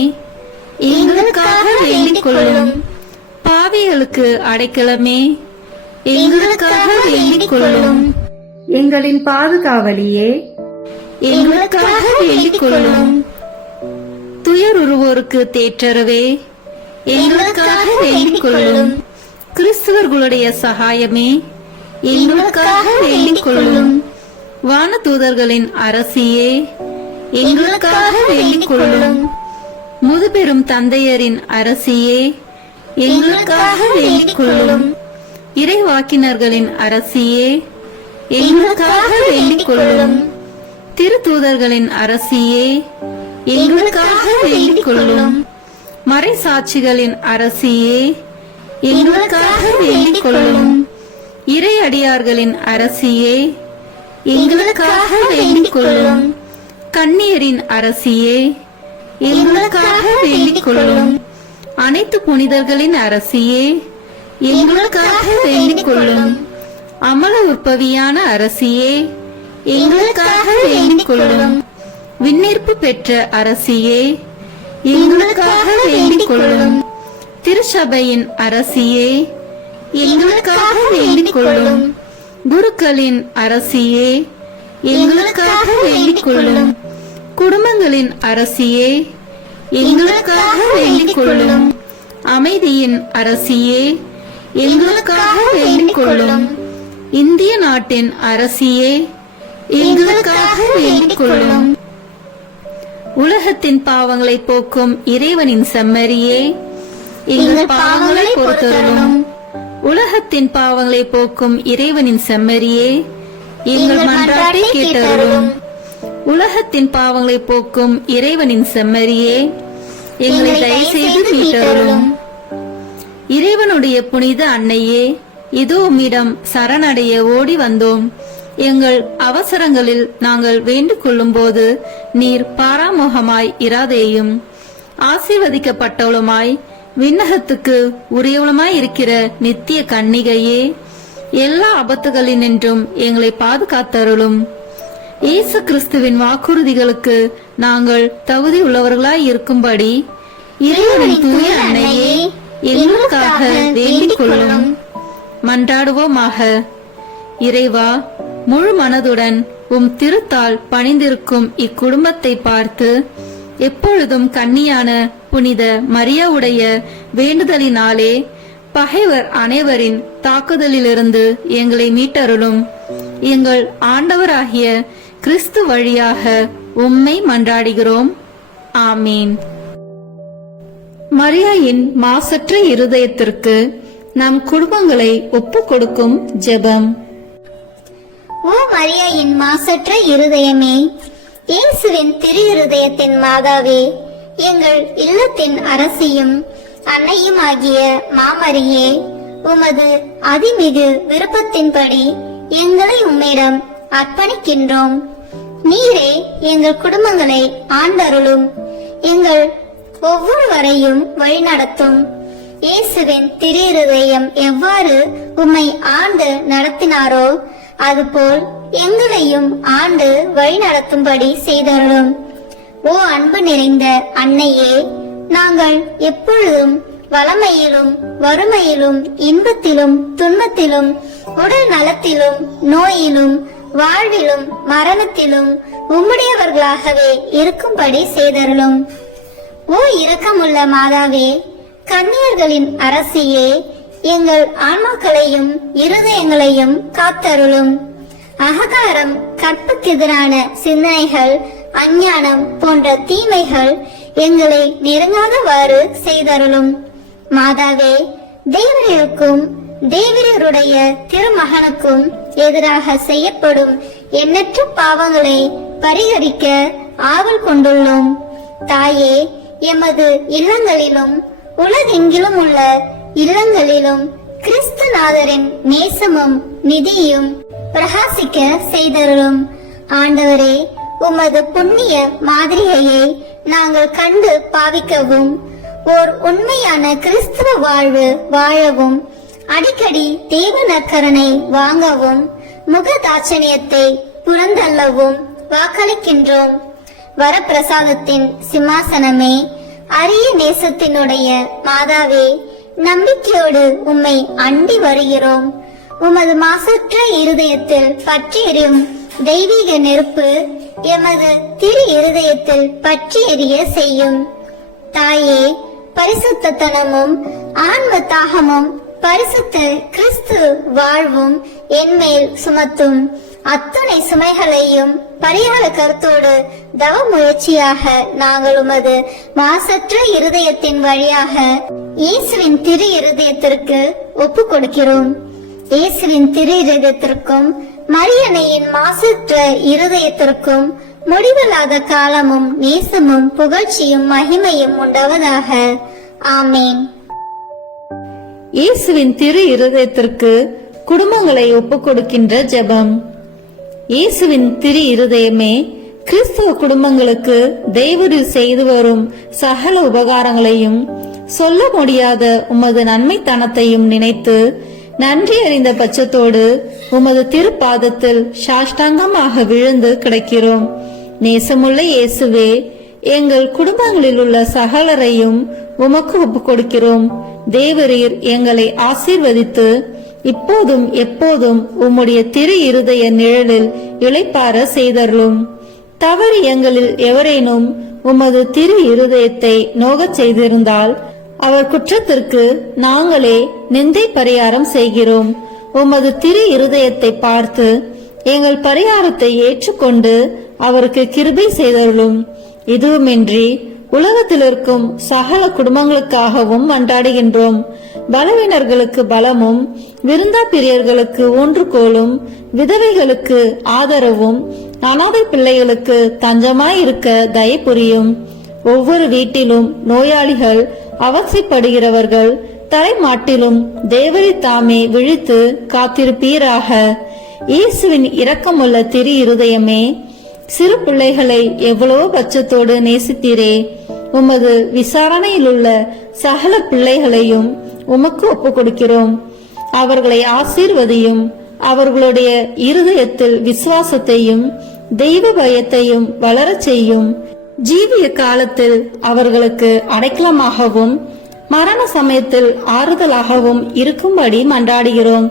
எங்களுக்காக வேண்டிக் கொள்ளும். பாவிகளுக்கு அடைக்கலமே, எங்களுக்காக வேண்டிக் கொள்ளும். எங்களின் பாதுகாவலியே, எங்களுக்காக வேண்டிக் கொள்ளும். துயருருவோருக்கு தேற்றரவே, எங்களுக்காக வேண்டிக் கொள்ளும். கிறிஸ்துவர்களுடைய சகாயமே, எங்களுக்காக வேண்டிக் கொள்ளும். வானதூதர்களின் அரசியே, எங்களுக்காக வேண்டிக் கொள்ளும். முதுபெரும் தந்தையரின் அரசியே, எங்களுக்காக வேண்டிக் கொள்ளும். இறைவாக்கினர்களின் அரசியே, எங்களுக்காக வேண்டிக் கொள்ளும். திருத்தூதர்களின் அரசியே, எங்களுக்காக வேண்டிக் கொள்ளும். மறைசாட்சிகளின் அரசியே, எங்களுக்காக வேண்டிக் கொள்ளும். இறை அடியார்களின் அரசியே, எங்களுக்காக வேண்டிக் கொள்ளும். கன்னியரின் அரசியே, எங்களுக்காக வேண்டிக் கொள்ளும். அனைத்து புனிதர்களின் அரசியே, எங்களுக்காக வேண்டிக் கொள்ளும். அமல உற்பவியான அரசியே, எங்களுக்காக வேண்டிக் கொள்ளும். விண்ணேற்பு பெற்ற அரசியே, எங்களுக்காக வேண்டிக் கொள்ளும். திருச்சபையின் அரசியே, எங்களுக்காக வேண்டிக் கொள்ளும். குருக்களின் அரசியே, எங்களுக்காக வேண்டிக் கொள்ளும். குடும்பங்களின் அரசியே, எங்களுக்காக வேண்டிக் கொள்ளும். அமைதியின் அரசியே, எங்களுக்காக வேண்டிக் கொள்ளும். இந்திய நாட்டின் அரசியே, எங்களுக்காக வேண்டிக் கொள்ளும். உலகத்தின் பாவங்களை போக்கும் இறைவனின் செம்மறியே, எங்கள் பாவங்களை பொறுத்தருளும். உலகத்தின் பாவங்களை போக்கும் இறைவனின் செம்மறியே, எங்கள் மன்றாட்டை கேட்டருளும். உலகத்தின் பாவங்களை போக்கும் இறைவனின் செம்மறியே, எங்களை தயவுசெய்து மீட்டருளும். இறைவனுடைய புனித அன்னையே, இதோ உம்மிடம் சரணடைய ஓடி வந்தோம். எங்கள் அவசரங்களில் நாங்கள் வேண்டிக் கொள்ளும் போது நீர் பாராமுகமாய் இராதேயும். ஆசீர்வதிக்கப்பட்டவளுமாய் விண்ணகத்துக்கு உரியவளுமாய் இருக்கிற நித்திய கன்னிகையே, எல்லா ஆபத்துகளினின்றும் எங்களை பாதுகாத்தருளும். இயேசு கிறிஸ்துவின் வாக்குறுதிகளுக்கு நாங்கள் தகுதி உள்ளவர்களாய் இருக்கும்படி இறைவனின் தூய அன்னையே, எங்களுக்காக வேண்டிக் கொள்ளும். மன்றாடுவோமாக. இறைவா, முழு மனதுடன் உம் திருத்தால் பணிந்திருக்கும் இக்குடும்பத்தை பார்த்து எப்பொழுதும் கன்னியான புனித மரியாவுடைய வேண்டுதலினாலே பகைவர் அனைவரின் தாக்குதலிலிருந்து எங்களை மீட்டருளும். எங்கள் ஆண்டவராகிய கிறிஸ்து வழியாக உம்மை மன்றாடுகிறோம். ஆமீன். மரியாயின் மாசற்ற இருதயத்திற்கு நம் குடும்பங்களை ஒப்புக் கொடுக்கும் ஜெபம். ஓ மரியாயின் மாசற்ற இருதயமே, இயேசுவின் திரு இருதயத்தின் மாதாவே, எங்கள் இல்லத்தின் அரசியும் அன்னையும் ஆகிய மாமரியே, உமது அதிமிகு விருப்பத்தின்படி எங்களை உம்மிடம் அர்ப்பணிக்கின்றோம். நீரே எங்கள் குடும்பங்களை ஆண்டருளும், எங்கள் ஒவ்வொருவரையும் வழிநடத்தும். இயேசுவின் திரு இருதயம் எவ்வாறு உம்மை ஆண்டு நடத்தினாரோ அதுபோல் எங்களையும் ஆண்டு வழி நடத்தும்படி செய்தருளும். ஓ அன்பு நிறைந்த அன்னையே, நாங்கள் எப்பொழுதும் வளமையிலும் வறுமையிலும் இன்பத்திலும் துன்பத்திலும் உடல் நலத்திலும் நோயிலும் வாழ்விலும் மரணத்திலும் உம்முடையவர்களாகவே இருக்கும்படி செய்தருளும். ஓ இரக்கமுள்ள மாதாவே, கன்னியர்களின் அரசியே, எங்கள் ஆன்மாக்களையும் இருதயங்களையும் காத்தருளும். அகங்காரம், கற்புக்கெதிரான சிந்தனைகள், அஞ்ஞானம் போன்ற தீமைகள் எங்களை நெருங்காதவாறு செய்தருளும். மாதாவே, தேவரருக்கும் தேவரருடைய திருமகனுக்கும் எதிராக செய்யப்படும் எண்ணற்ற பாவங்களை பரிகரிக்க ஆவல் கொண்டுள்ளோம். தாயே, எமது இல்லங்களிலும் உலகெங்கிலும் உள்ள இல்லங்களிலும் கிறிஸ்துநாதரின் நேசமும் நிதியும் பிரகாசிக்க செய்தருளும். ஆண்டவரே, உமது புண்ணிய மாதிரியை நாங்கள் கண்டு பாவிக்கவும், ஓர் உண்மையான கிறிஸ்துவ வாழ்வு வாழவும், அடிக்கடி தேவ நற்கருணை வாங்கவும், முகதாட்சணியத்தை புறந்தள்ளவும் வாக்களிக்கின்றோம். வரப்பிரசாதத்தின் சிம்மாசனமே, அரிய நேசத்தினுடைய மாதாவே, நம்பிக்கையோடு உம்மை அண்டி வருகிறோம். உமது மாசற்ற இருதயத்தில் பற்றி எரியும் தெய்வீக நெருப்பு எமது திரு இருதயத்தில் பற்றி எரிய செய்யும். தாயே, பரிசுத்தனமும் ஆன்ம தாகமும் பரிசுத்த கிறிஸ்து வாழ்வும் என்மேல் சுமத்தும். அத்துணை சுமைகளையும் பரிகார கருத்தோடு தவ முயற்சியாக நாங்கள் உமது மாசற்ற இருதயத்தின் வழியாக இயேசுவின் திரு இருதயத்திற்கு ஒப்பு கொடுக்கிறோம். இயேசுவின் திரு இருதயத்திற்கும் மரியன்னையின் மாசற்ற இருதயத்திற்கும் முடிவில்லாத காலமும் நேசமும் புகழ்ச்சியும் மகிமையும் உண்டாவதாக. ஆமேன். இயேசுவின் திரு இருதயத்திற்கு குடும்பங்களை ஒப்புக் கொடுக்கின்ற ஜெபம். இயேசுவின் திரு இருதயமே, கிறிஸ்தவ குடும்பங்களுக்கு தேவரீர் செய்து வரும் சகல உபகாரங்களையும் சொல்ல முடியாத உமது நன்மைத்தனத்தையும் நினைத்து நன்றி அறிந்த பட்சத்தோடு உமது திருப்பாதத்தில் சாஷ்டாங்கமாக விழுந்து கிடக்கிறோம். நேசமுள்ள இயேசுவே, எங்கள் குடும்பங்களில் உள்ள சகலரையும் உமக்கு ஒப்புக் கொடுக்கிறோம். தேவரீர் எங்களை ஆசீர்வதித்து இப்போதும் எப்போதும் உம்முடைய திரு இருதய நிழலில் இளைப்பார செய்தருளும். தவறு எங்களில் எவரேனும் உமது திரு இருதயத்தை நோகச் செய்திருந்தால் அவர் குற்றத்திற்கு நாங்களே நிந்தை பரிகாரம் செய்கிறோம். உமது திரு இருதயத்தை பார்த்து எங்கள் பரிகாரத்தை ஏற்றுக்கொண்டு அவருக்கு கிருபை செய்தருளும். இதுவுமின்றி உலகத்தில் இருக்கும் சகல குடும்பங்களுக்காகவும் மன்றாடுகின்றோம். பலவீனர்களுக்கு பலமும், விருந்தா பிரியர்களுக்கு ஊன்றுகோலும், விதவைகளுக்கு ஆதரவும், அனாதை பிள்ளைகளுக்கு தஞ்சமாய் இருக்க தயை புரியும். ஒவ்வொரு வீட்டிலும் நோயாளிகள், அவசியப்படுகிறவர்கள் தலைமாட்டிலும் தேவரி தாமே விழித்து காத்திருப்பீராக. இயேசுவின் இரக்கமுள்ள திரு இருதயமே, சிறு பிள்ளைகளை எவ்வளவோ பட்சத்தோடு நேசித்தீரே. உமது விசாரணையில் உள்ள சகல பிள்ளைகளையும் உமக்கு ஒப்புக் கொடுக்கிறோம். அவர்களை ஆசீர்வதியும். அவர்களுடைய இருதயத்தில் விசுவாசத்தையும் தெய்வ பயத்தையும் வளரச் செய்யும். ஜீவிய காலத்தில் அவர்களுக்கு அடைக்கலமாகவும் மரண சமயத்தில் ஆறுதலாகவும் இருக்கும்படி மன்றாடுகிறோம்.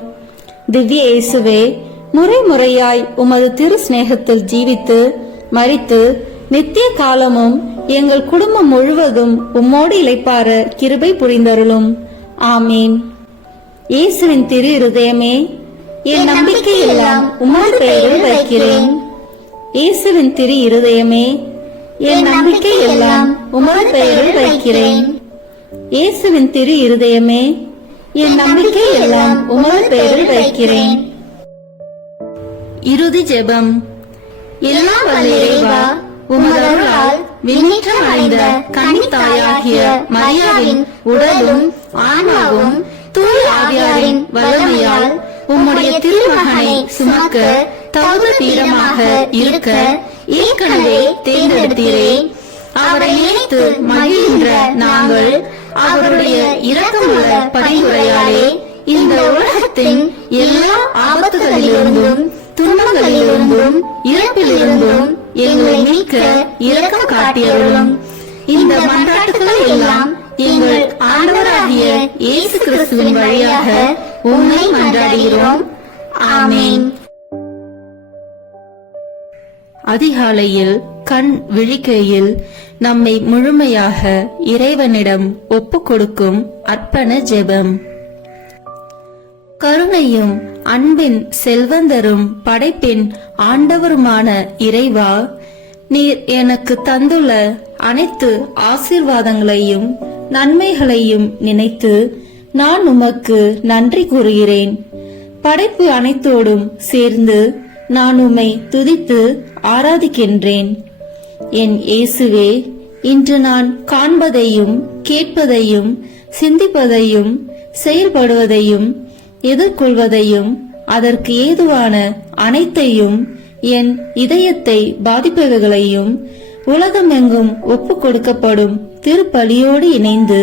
திவ்ய இயேசுவே, முறையாய் உமது திரு சிநேகத்தில் ஜீவித்து மரித்து நித்திய காலமும் எங்கள் குடும்பம் முழுவதும் உம்மோடு இளைப்பார கிருபை புரிந்தருளும். ஆமீன். இயேசுவின் திரு இருதயமே, என் நம்பிக்கை எல்லாம் உமது பெயரில் வைக்கிறேன். இயேசுவின் திரு இருதயமே, என் நம்பிக்கை எல்லாம் உமது பெயரில் வைக்கிறேன். இயேசுவின் திரு இருதயமே, என் நம்பிக்கை எல்லாம் உமது பெயரில் வைக்கிறேன். இறுதி ஜெபம். எல்லாம் வல்ல இறைவா, உமதருளால் விண்ணேற்றம் அடைந்த கன்னித்தாயாகிய மரியாவின் உடலும் ஆன்மாவும் தூய ஆவியாரின் வல்லமையால் உம்முடைய திருமகனை சுமக்க தகுந்த பீடமாக இருக்க ஏற்கனவே தேர்ந்தெடுத்தீரே. அவரை நினைத்து மகிழ்கின்ற நாங்கள் அவருடைய இரக்கமுள்ள பரிந்துரையாலே இந்த உலகத்தின் எல்லா ஆபத்துகளிலிருந்தும் துன்பங்களிலிருந்தும் இறப்பிலிருந்தும் எங்களை மீட்க இரக்கம் காட்டியருளும். இந்த மன்றாட்டுகளை எல்லாம் எங்கள் ஆண்டவராகிய இயேசு கிறிஸ்துவின் வழியாக உம்மை மன்றாடுகிறோம். ஆமென். அதிகாலையில் கண் விழிக்கையில் நம்மை முழுமையாக இறைவனிடம் ஒப்புக் கொடுக்கும் அர்ப்பண ஜெபம். கருணையும் அன்பின் செல்வந்தரும் படைப்பின் ஆண்டவருமான இறைவா, நீர் எனக்கு தந்துள்ள அனைத்து ஆசீர்வாதங்களையும் நன்மைகளையும் நினைத்து நான் உமக்கு நன்றி கூறுகிறேன். படைப்பு அனைத்தோடும் சேர்ந்து நான் உம்மை துதித்து ஆராதிக்கின்றேன். என் இயேசுவே, இன்று நான் காண்பதையும் கேட்பதையும் சிந்திப்பதையும் செயல்படுவதையும் எதிர்கொள்வதையும் அதற்கு ஏதுவான அனைத்தையும் என் இதயத்தை பாதிப்பவைகளையும் உலகமெங்கும் ஒப்புக் கொடுக்கப்படும் திருப்பலியோடு இணைந்து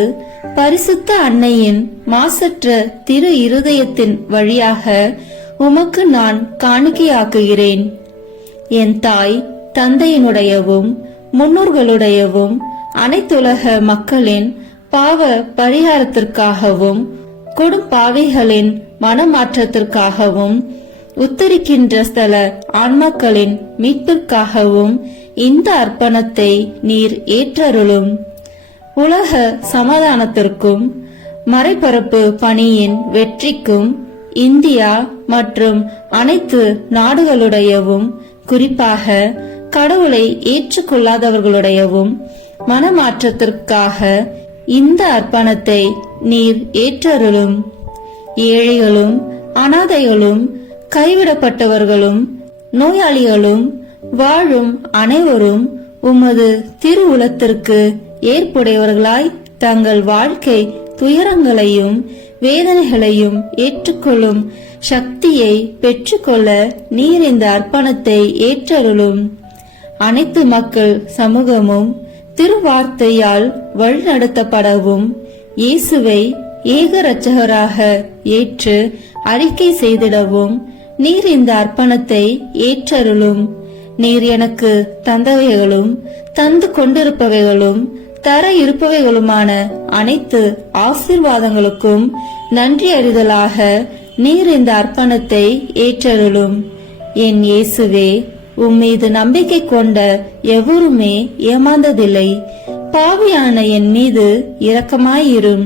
பரிசுத்த அன்னையின் மாசற்ற திரு இருதயத்தின் வழியாக உமக்கு நான் காணிக்கையாக்குகிறேன். என் தாய் தந்தையினுடையவும் முன்னோர்களுடையவும் அனைத்துலக மக்களின் பாவ பரிகாரத்திற்காகவும் கொடும்பாவிகளின் மனமாற்றத்திற்காகவும் உத்தரிக்கின்ற ஸ்தல ஆன்மாக்களின் மீட்பிற்காகவும் இந்த அர்ப்பணத்தை நீர் ஏற்றருளும். உலக சமாதானத்திற்கும் மறைபரப்பு பணியின் வெற்றிக்கும் இந்தியா மற்றும் அனைத்து நாடுகளுடையவும் குறிப்பாக கடவுளை ஏற்றுக்கொள்ளாதவர்களுடையவும் மனமாற்றத்திற்காக இந்த அர்ப்பணத்தை நீர் ஏற்றருளும். ஏழைகளும் அனாதைகளும் கைவிடப்பட்டவர்களும் நோயாளிகளும் வாழும் அனைவரும் உமது திருவுளத்திற்கு ஏற்புடையவர்களாய் தங்கள் வாழ்க்கை துயரங்களையும் வேதனைகளையும் ஏற்றுக்கொள்ளும் சக்தியை பெற்றுக்கொள்ள நீர் இந்த அர்ப்பணத்தை ஏற்றருளும். அனைத்து மக்கள் சமூகமும் திருவார்த்தையால் வழிநடத்தப்படவும் இயேசுவை ஏக இரட்சகராக ஏற்று அறிக்கை செய்திடவும் நீர் இந்த அர்ப்பணத்தை ஏற்றருளும். நீர் எனக்கு தந்தவைகளும் தந்து கொண்டிருப்பவைகளும் தர இருப்பவைகளுமான அனைத்து ஆசீர்வாதங்களுக்கும் நன்றி அறிதலாக நீர் இந்த அர்ப்பணத்தை ஏற்றருளும். என் இயேசுவே, உம்மீது நம்பிக்கை கொண்ட எவருமே ஏமாந்ததில்லை. பாவியான என் மீது இரக்கமாயிரும்.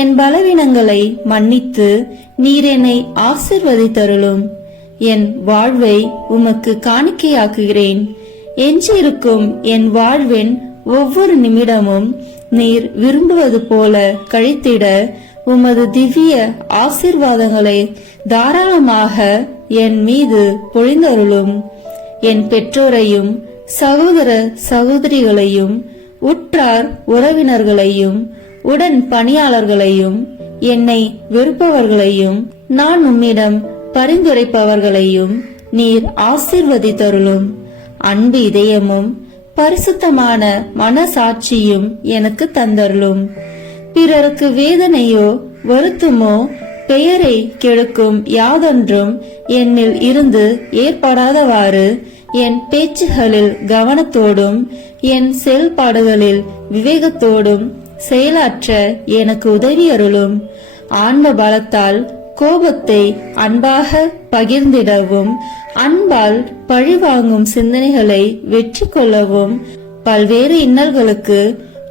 என் பலவீனங்களை மன்னித்து நீர் என்னை ஆசீர்வதித்தருளும். என் வாழ்வை உமக்கு காணிக்கையாக்குகிறேன். எஞ்சியிருக்கும் என் வாழ்வின் ஒவ்வொரு நிமிடமும் நீர் விரும்புவது போல கழித்திட உமது திவ்ய ஆசீர்வாதங்களை தாராளமாக என் மீது பொழிந்தருளும். என் பெற்றோரையும் சகோதர சகோதரிகளையும் உற்றார் உறவினர்களையும் உடன் பணியாளர்களையும் என்னை வெறுப்பவர்களையும் நான் உம்மிடம் பரிந்துரைப்பவர்களையும் நீர் ஆசீர்வதித்தருளும். அன்பு இதயமும் பரிசுத்தமான மனசாட்சியும் எனக்கு தந்தருளும். பிறருக்கு வேதனையோ வருத்தமோ பெயரை கெடுக்கும் யாதொன்றும் என்னில் இருந்து ஏற்படாதவாறு என் பேச்சுகளில் கவனத்தோடும் என் செயல்பாடுகளில் விவேகத்தோடும் செயலாற்ற எனக்கு உதவி அருளும். ஆன்ம பலத்தால் கோபத்தை அன்பாக பகிர்ந்திடவும் அன்பால் பழிவாங்கும் சிந்தனைகளை வெற்றி கொள்ளவும் பல்வேறு இன்னல்களுக்கு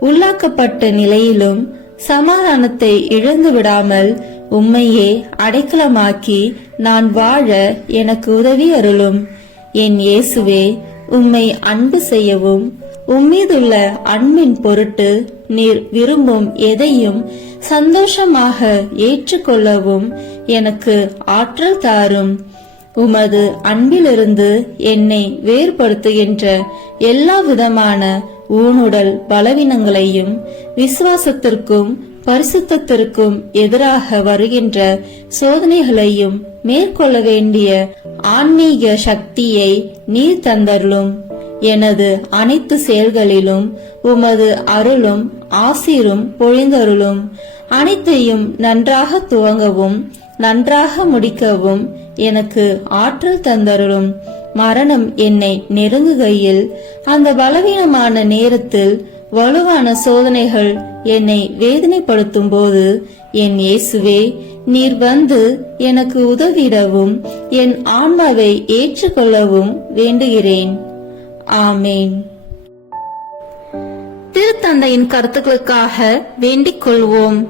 உள்ளாக்கப்பட்ட நிலையிலும் சமாதானத்தை இழந்து விடாமல் உம்மையே அடைக்கலமாக்கி நான் வாழ எனக்கு உதவி அருளும். என் இயேசுவே, உம்மை அன்பு செய்யவும் உம்மீதுள்ள அன்பின் பொருட்டு நீர் விரும்பும் எதையும் சந்தோஷமாக ஏற்றுக்கொள்ளவும் எனக்கு ஆற்றல் தாரும். உமது அன்பிலிருந்து என்னை வேறுபடுத்துகின்ற எல்லா விதமான ஊனுடல் பலவீனங்களையும் விசுவாசத்திற்கும் பரிசுத்தத்திற்கும் எதிராக வருகின்ற சோதனைகளையும் மேற்கொள்ள வேண்டிய ஆன்மீக சக்தியை நீர் தந்தருளும். எனது அனைத்து செயல்களிலும் உமது அருளும் ஆசீரும் பொழிந்தருளும். அனைத்தையும் நன்றாக துவங்கவும் நன்றாக முடிக்கவும் எனக்கு ஆற்றல் தந்தருளும். மரணம் என்னை நெருங்குகையில், அந்த பலவீனமான நேரத்தில் வலுவான சோதனைகள் என்னை வேதனைப்படுத்தும் போது, என் இயேசுவே, நீர் வந்து எனக்கு உதவிடவும் என் ஆன்மாவை ஏற்றுக்கொள்ளவும் வேண்டுகிறேன். ஆமேன். திருத்தந்தையின் கருத்துக்களுக்காக வேண்டிக் கொள்வோம்.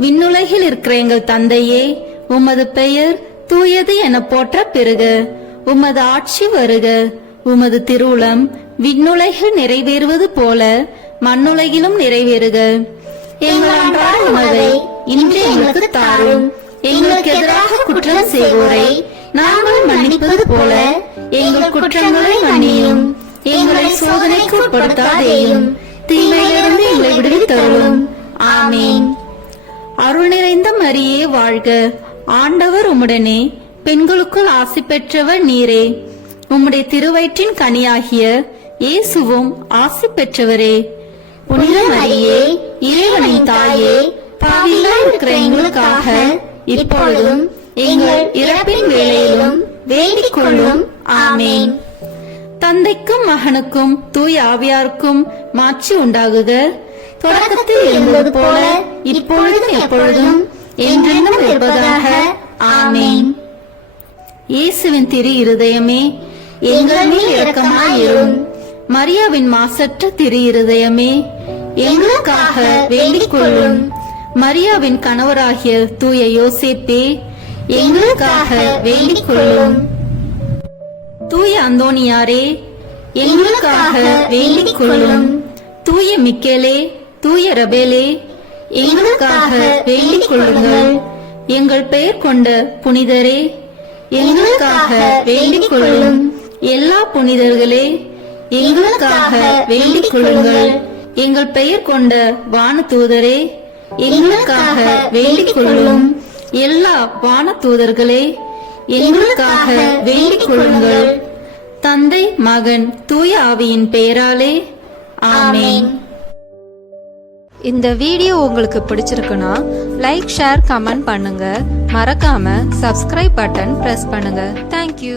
விண்ணுலகில் இருக்கிற எங்கள் தந்தையே, உமது பெயர் தூயது என போற்ற பெறுக. உமது ஆட்சி வருக. உமது திருவுளம் விண்ணுலகில் நிறைவேறுவது போல மண்ணுலகிலும் நிறைவேறுக. எங்கள் அன்றாட உணவை இன்று எங்களுக்கு தாரும். எங்களுக்கு எதிராக குற்றம் செய்வோரை நாங்கள் மன்னிப்பது போல எங்கள் குற்றங்களை மன்னியும். எங்களை சோதனைக்கு உட்படுத்தாதேயும், தீமையிலிருந்து எங்களை விடுவித்தருளும். ஆமீன். அருள் நிறைந்த மரியே வாழ்க. ஆண்டவர் உம்முடனே, பெண்களுக்குள் ஆசி பெற்றவர் நீரே. உம்முடைய திருவயிற்றின் கனியாகிய இயேசுவும் ஆசி பெற்றவரே. புனித மரியே, இறைவனின் தாயே, பாவிகளாய் இருக்கிற எங்களுக்காக இப்பொழுதும் எங்கள் இறப்பின் வேளையிலும் வேண்டிக் கொள்ளும். ஆமேன். தந்தைக்கும் மகனுக்கும் தூய ஆவியாருக்கும் மாட்சி உண்டாகுக. தொடக்கத்தில் இருந்தது போல இப்பொழுதும் எப்பொழுதும் என்றென்றும் இருப்பதாக. ஆமேன். இயேசுவின் திரு இருதயமே, எங்கள் மேல் இரக்கமாயிரும். மரியாவின் மாசற்ற திரு இருதயமே, எங்களுக்காக வேண்டிக் கொள்ளும். மரியாவின் கணவராகிய தூய யோசேப்பே, எங்களுக்காக வேண்டிக் கொள்ளும். தூய அந்தோனியாரே, எங்களுக்காக வேண்டிக் கொள்ளும். தூய மிக்கேலே, தூய ரபேலே, எங்களுக்காக வேண்டிக் கொள்ளுங்கள். எங்கள் பெயர் கொண்ட புனிதரே, எங்களுக்காக வேண்டிக் கொள்ளும். எல்லா புனிதர்களே, எங்களுக்காக வேண்டிக் கொள்ளுங்கள். எங்கள் பெயர் கொண்ட வானதூதரே, எங்களுக்காக வேண்டிக் கொள்ளும். எல்லா வானதூதர்களே, எங்களுக்காக வேண்டிக் கொள்ளுங்கள். தந்தை, மகன், தூய ஆவியின் பெயராலே. ஆமேன். இந்த வீடியோ உங்களுக்கு பிடிச்சிருக்குன்னா லைக், ஷேர், கமெண்ட் பண்ணுங்க. மறக்காம சப்ஸ்கிரைப் பட்டன் பிரஸ் பண்ணுங்க. தேங்க்யூ.